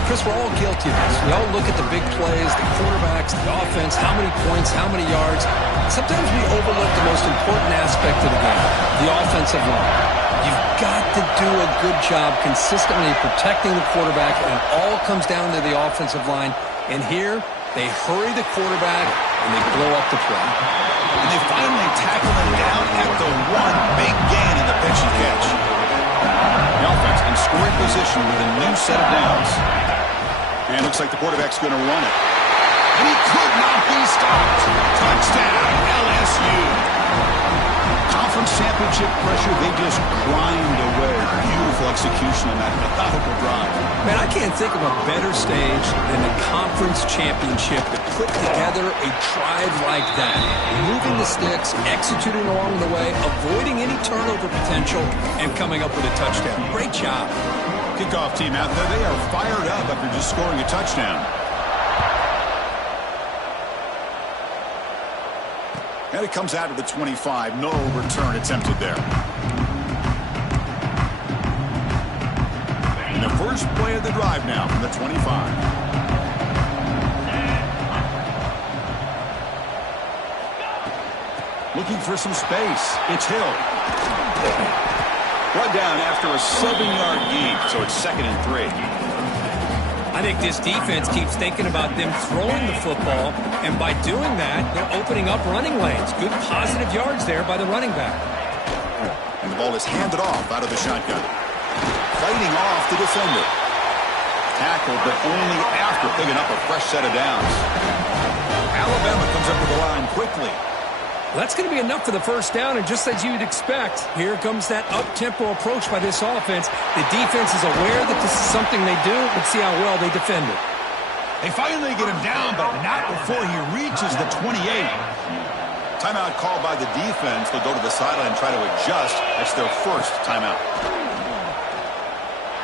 Chris, we're all guilty of this. We all look at the big plays, the quarterbacks, the offense, how many points, how many yards. Sometimes we overlook the most important aspect of the game, the offensive line. You've got to do a good job consistently protecting the quarterback, and it all comes down to the offensive line. And here, they hurry the quarterback, and they blow up the play. And they finally tackle him down at the 1. Big gain in the pitch and catch. The offense in scoring position with a new set of downs. And looks like the quarterback's going to run it. And he could not be stopped. Touchdown, LSU. Conference championship pressure, they just grind away. Beautiful execution on that methodical drive. Man, I can't think of a better stage than the conference championship to put together a drive like that. Moving the sticks, executing along the way, avoiding any turnover potential, and coming up with a touchdown. Great job. Kickoff team out there, they are fired up after just scoring a touchdown. And it comes out of the 25. No return attempted there. And the first play of the drive now from the 25. Looking for some space. It's Hill. Brought down after a 7-yard gain, so it's 2nd and 3. I think this defense keeps thinking about them throwing the football, and by doing that, they're opening up running lanes. Good positive yards there by the running back. And the ball is handed off out of the shotgun. Fighting off the defender. Tackled, but only after picking up a fresh set of downs. Alabama comes up to the line quickly. That's going to be enough for the first down, and just as you'd expect, here comes that up-tempo approach by this offense. The defense is aware that this is something they do. Let's see how well they defend it. They finally get him down, but not before he reaches the 28. Timeout called by the defense. They'll go to the sideline and try to adjust. That's their first timeout.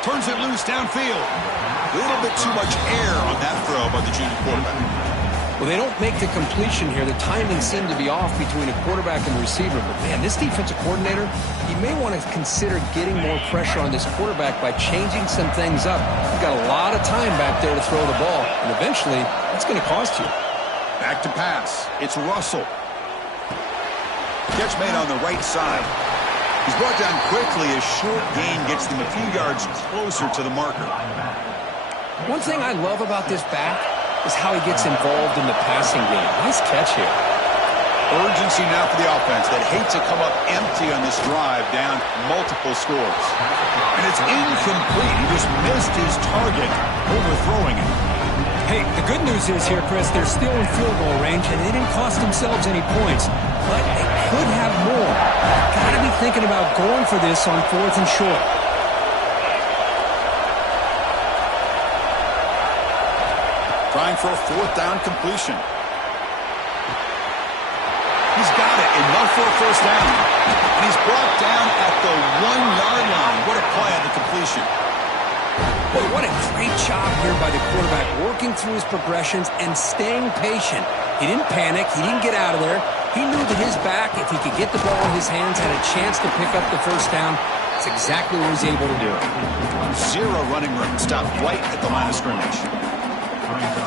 Turns it loose downfield. A little bit too much air on that throw by the junior quarterback. Well, they don't make the completion here. The timing seemed to be off between a quarterback and the receiver. But, man, this defensive coordinator, he may want to consider getting more pressure on this quarterback by changing some things up. He's got a lot of time back there to throw the ball, and eventually it's going to cost you. Back to pass. It's Russell. Catch made on the right side. He's brought down quickly. A short gain gets them a few yards closer to the marker. One thing I love about this back is how he gets involved in the passing game. Nice catch here. Urgency now for the offense that hate to come up empty on this drive, down multiple scores. And it's incomplete. He just missed his target, overthrowing it. Hey, the good news is here, Chris, they're still in field goal range, and they didn't cost themselves any points. But they could have more. Got to be thinking about going for this on 4th and short. Trying for a 4th down completion. He's got it. Enough for a first down. And he's brought down at the 1-yard line. What a play on the completion. Boy, what a great job here by the quarterback, working through his progressions and staying patient. He didn't panic. He didn't get out of there. He knew that his back, if he could get the ball in his hands, had a chance to pick up the first down. That's exactly what he was able to do. Zero running room. Stopped right at the line of scrimmage.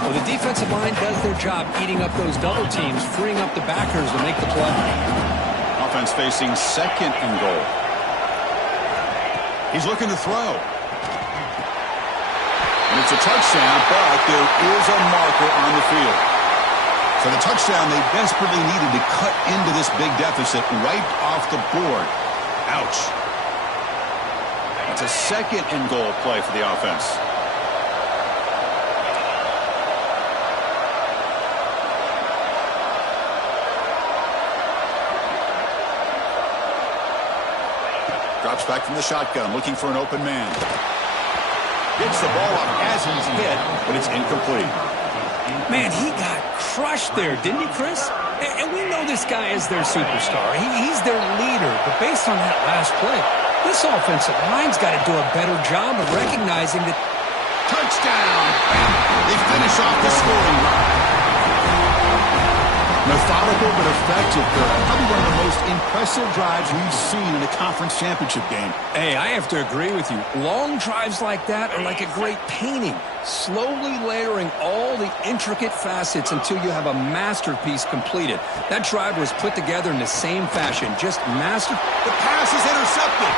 Well, the defensive line does their job eating up those double teams, freeing up the backers to make the play. Offense facing 2nd and goal. He's looking to throw. And it's a touchdown, but there is a marker on the field. So the touchdown they desperately needed to cut into this big deficit right off the board. Ouch. It's a 2nd and goal play for the offense. Drops back from the shotgun, looking for an open man. Gets the ball off as he's hit, but it's incomplete. Man, he got crushed there, didn't he, Chris? And we know this guy is their superstar. He's their leader. But based on that last play, this offensive line's got to do a better job of recognizing that. Touchdown! They finish off the scoring drive. Methodical but effective, probably one of the most impressive drives we've seen in a conference championship game. Hey, I have to agree with you. Long drives like that are like a great painting, slowly layering all the intricate facets until you have a masterpiece completed. That drive was put together in the same fashion, just master. The pass is intercepted.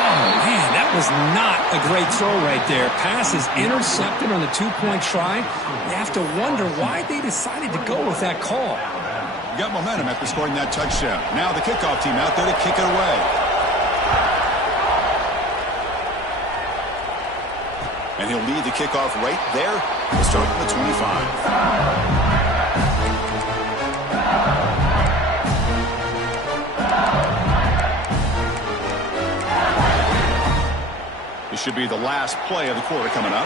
Oh, man, that was not a great throw right there. Pass is intercepted on the 2-point try. You have to wonder why they decided to go with that call. Got momentum after scoring that touchdown. Now the kickoff team out there to kick it away. And he'll lead the kickoff right there. We'll start at the 25. This should be the last play of the quarter coming up.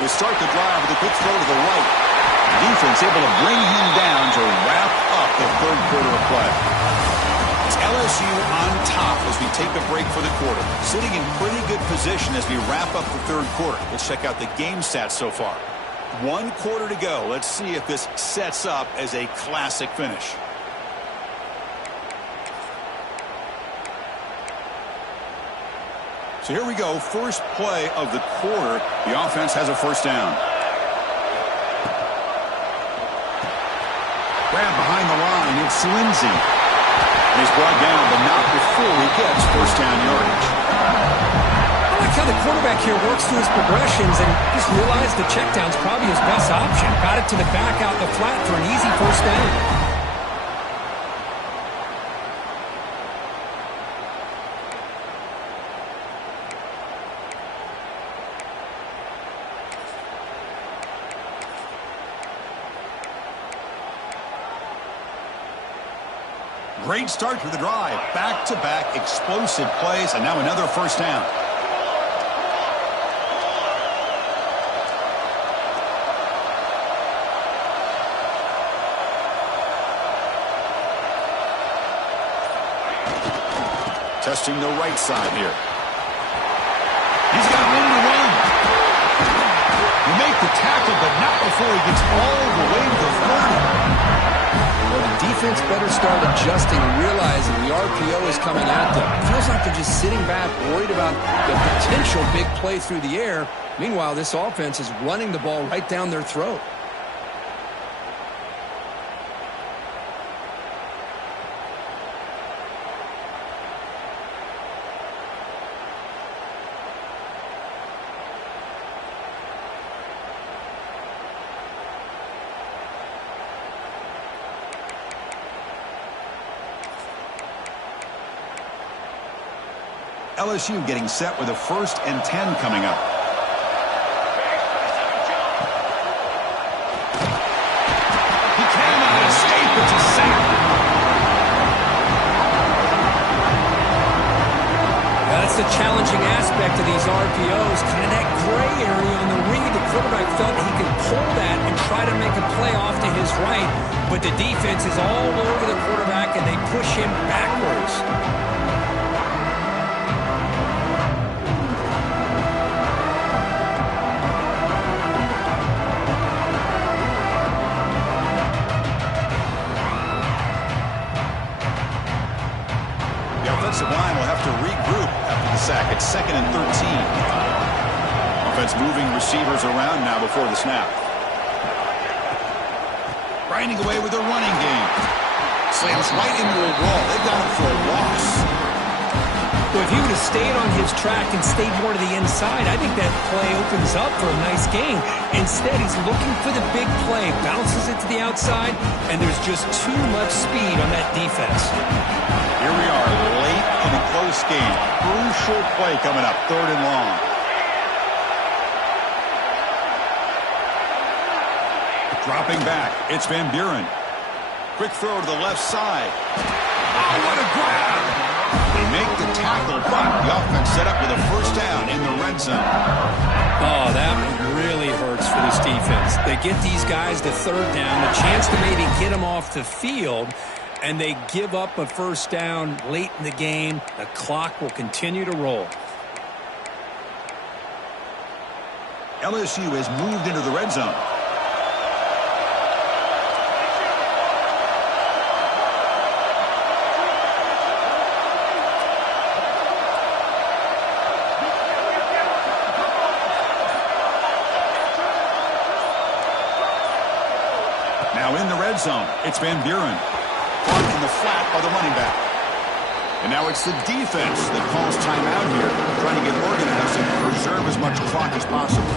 They start the drive with a quick throw to the right. Defense able to bring him down to wrap up the third quarter of play. It's LSU on top as we take a break for the quarter. Sitting in pretty good position as we wrap up the third quarter. Let's check out the game stats so far. 1 quarter to go. Let's see if this sets up as a classic finish. So here we go. First play of the quarter. The offense has a first down. Grab behind the line. It's Lindsey. And he's brought down, but not before he gets first down yardage. I like how the quarterback here works through his progressions and just realized the check down's probably his best option. Got it to the back out the flat for an easy first down. Great start to the drive. Back-to-back explosive plays, and now another first down. Testing the right side here. He's got room to run. You make the tackle, but not before he gets all the way to the 30. Well, the defense better start adjusting and realizing the RPO is coming at them. It feels like they're just sitting back, worried about the potential big play through the air. Meanwhile, this offense is running the ball right down their throat. LSU getting set with a 1st and 10 coming up. He cannot escape. It's a sack. That's the challenging aspect of these RPOs, kind of that gray area on the read. The quarterback felt he could pull that and try to make a play off to his right, but the defense is all over the quarterback and they push him backwards. Offensive line will have to regroup after the sack. It's 2nd and 13. Offense moving receivers around now before the snap. Grinding away with a running game. Slams right into a wall. They've got him for a loss. Well, if he would have stayed on his track and stayed more to the inside, I think that play opens up for a nice gain. Instead, he's looking for the big play, bounces it to the outside, and there's just too much speed on that defense. Here we are, late in a close game. Crucial play coming up, 3rd and long. Dropping back, it's Van Buren. Quick throw to the left side. Oh, what a grab! They make the tackle, but the offense set up with a first down in the red zone. Oh, that one really hurts for this defense. They get these guys to 3rd down, a chance to maybe get them off the field, and they give up a first down late in the game. The clock will continue to roll. LSU has moved into the red zone. Now in the red zone, it's Van Buren. Caught in the flat by the running back. And now it's the defense that calls timeout here, trying to get organized and preserve as much clock as possible.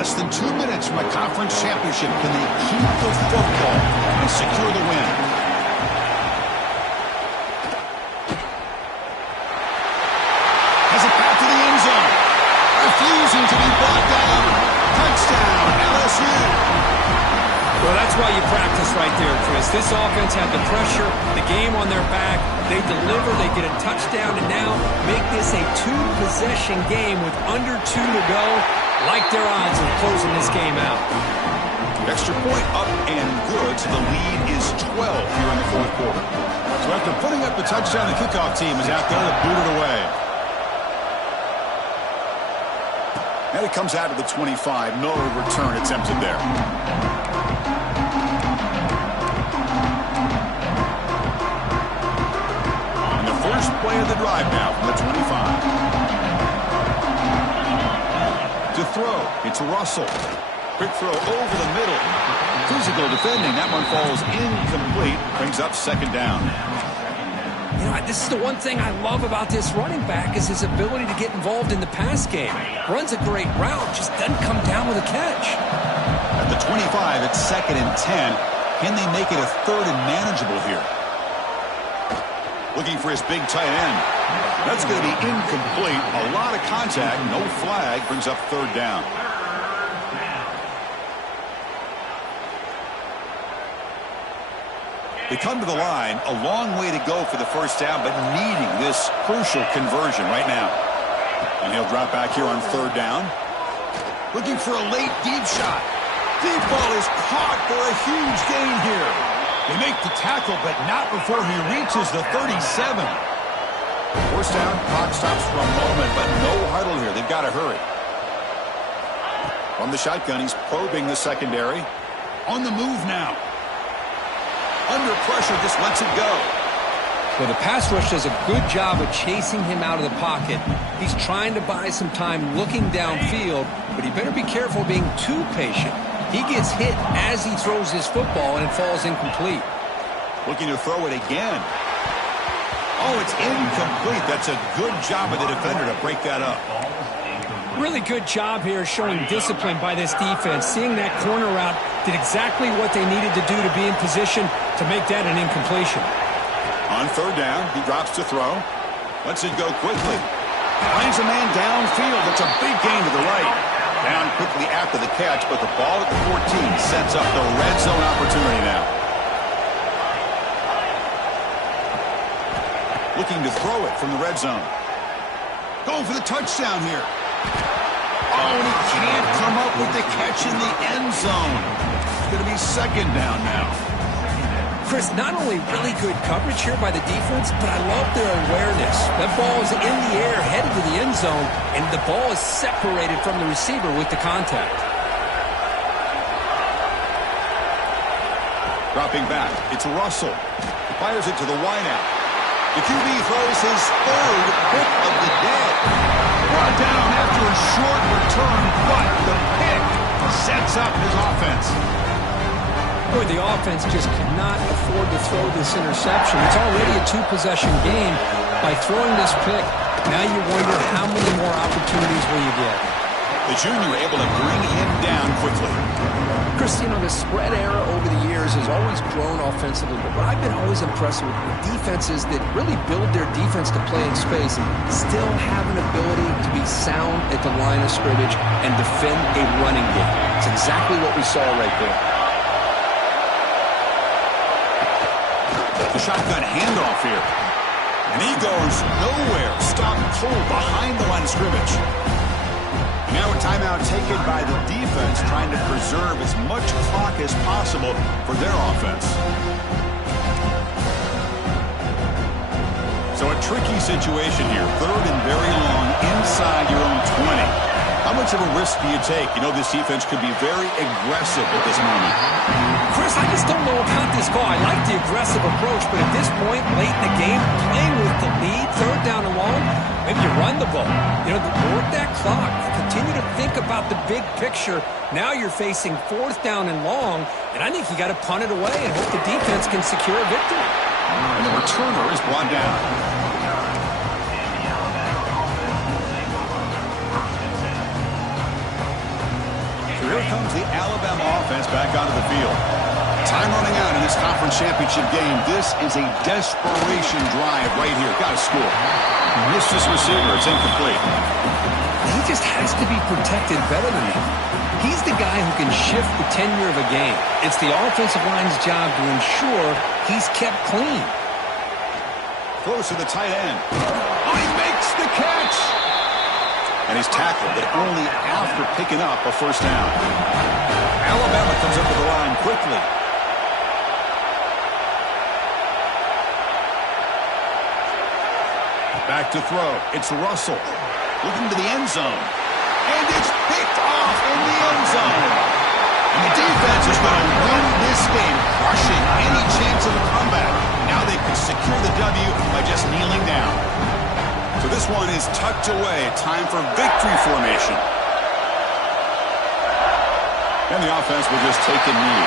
Less than 2 minutes from a conference championship. Can they keep the football and secure the win? Has it back to the end zone. Refusing to be brought down. Touchdown, LSU. Well, that's why you practice right there, Chris. This offense had the pressure, the game on their back. They deliver, they get a touchdown, and now make this a two-possession game with under 2 to go. Like their odds of closing this game out. Extra point up and good, so the lead is 12 here in the fourth quarter. So after putting up the touchdown, the kickoff team is out there to boot it away. And it comes out of the 25. No return attempted there. And the first play of the drive now from the 25. To throw, it's Russell. Quick throw over the middle. Physical defending. That one falls incomplete. Brings up second down. You know, this is the one thing I love about this running back is his ability to get involved in the pass game. Runs a great route, just doesn't come down with a catch. At the 25, it's 2nd and 10. Can they make it a 3rd and manageable here? Looking for his big tight end. That's going to be incomplete. A lot of contact, no flag, brings up 3rd down. They come to the line, a long way to go for the first down, but needing this crucial conversion right now. And he'll drop back here on 3rd down. Looking for a late deep shot. Deep ball is caught for a huge gain here. They make the tackle, but not before he reaches the 37. First down, clock stops for a moment, but no huddle here. They've got to hurry. From the shotgun, he's probing the secondary. On the move now. Under pressure, just lets it go. Well, the pass rush does a good job of chasing him out of the pocket. He's trying to buy some time looking downfield, but he better be careful being too patient. He gets hit as he throws his football, and it falls incomplete. Looking to throw it again. Oh, it's incomplete. That's a good job of the defender to break that up. Really good job here showing discipline by this defense. Seeing that corner route did exactly what they needed to do to be in position to make that an incompletion. On 3rd down, he drops to throw. Lets it go quickly. Finds a man downfield. It's a big gain to the right. Down quickly after the catch, but the ball at the 14 sets up the red zone opportunity now. Looking to throw it from the red zone. Going for the touchdown here. Oh, and he can't come up with the catch in the end zone. It's going to be 2nd down now. Chris, not only really good coverage here by the defense, but I love their awareness. That ball is in the air, headed to the end zone, and the ball is separated from the receiver with the contact. Dropping back, it's Russell. Fires it to the wideout. The QB throws his 3rd pick of the day. Brought down after a short return, but the pick sets up his offense. Boy, the offense just cannot afford to throw this interception. It's already a two-possession game. By throwing this pick, now you wonder how many more opportunities will you get. The junior able to bring him down quickly. Chris, you know, the spread era over the years has always grown offensively, but what I've been always impressed with defenses that really build their defense to play in space and still have an ability to be sound at the line of scrimmage and defend a running game. It's exactly what we saw right there. The shotgun handoff here. And he goes nowhere. Stopped cold behind the line of scrimmage. Now a timeout taken by the defense, trying to preserve as much clock as possible for their offense. So a tricky situation here. 3rd and very long inside your own 20. How much of a risk do you take? You know, this defense could be very aggressive at this moment. Chris, I just don't know about this call. I like the aggressive approach, but at this point, late in the game, playing with the lead, 3rd down and long, maybe you run the ball. You know, work that clock. Continue to think about the big picture. Now you're facing 4th down and long, and I think you got to punt it away and hope the defense can secure a victory. And the returner is brought down. Here comes the Alabama offense back onto the field. Time running out in this conference championship game. This is a desperation drive right here. Got to score. Missed his receiver. It's incomplete. He just has to be protected better than that. He's the guy who can shift the tenure of a game. It's the offensive line's job to ensure he's kept clean. Throws to the tight end. Oh, he makes the catch! And he's tackled, but only after picking up a first down. Alabama comes up to the line quickly. Back to throw. It's Russell. Looking to the end zone. And it's picked off in the end zone. And the defense is going to win this game, crushing any chance of a comeback. Now they can secure the W by just kneeling down. So this one is tucked away. Time for victory formation. And the offense will just take a knee.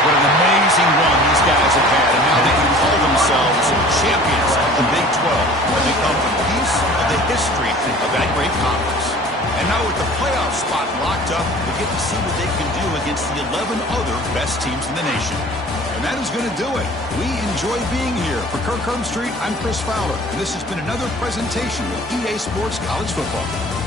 What an amazing run these guys have had, and now they can call themselves champions of the Big 12 and become a piece of the history of that great conference. And now with the playoff spot locked up, we get to see what they can do against the 11 other best teams in the nation. And that is going to do it. We enjoy being here. For Kirk Herbstreit, I'm Chris Fowler, and this has been another presentation of EA Sports College Football.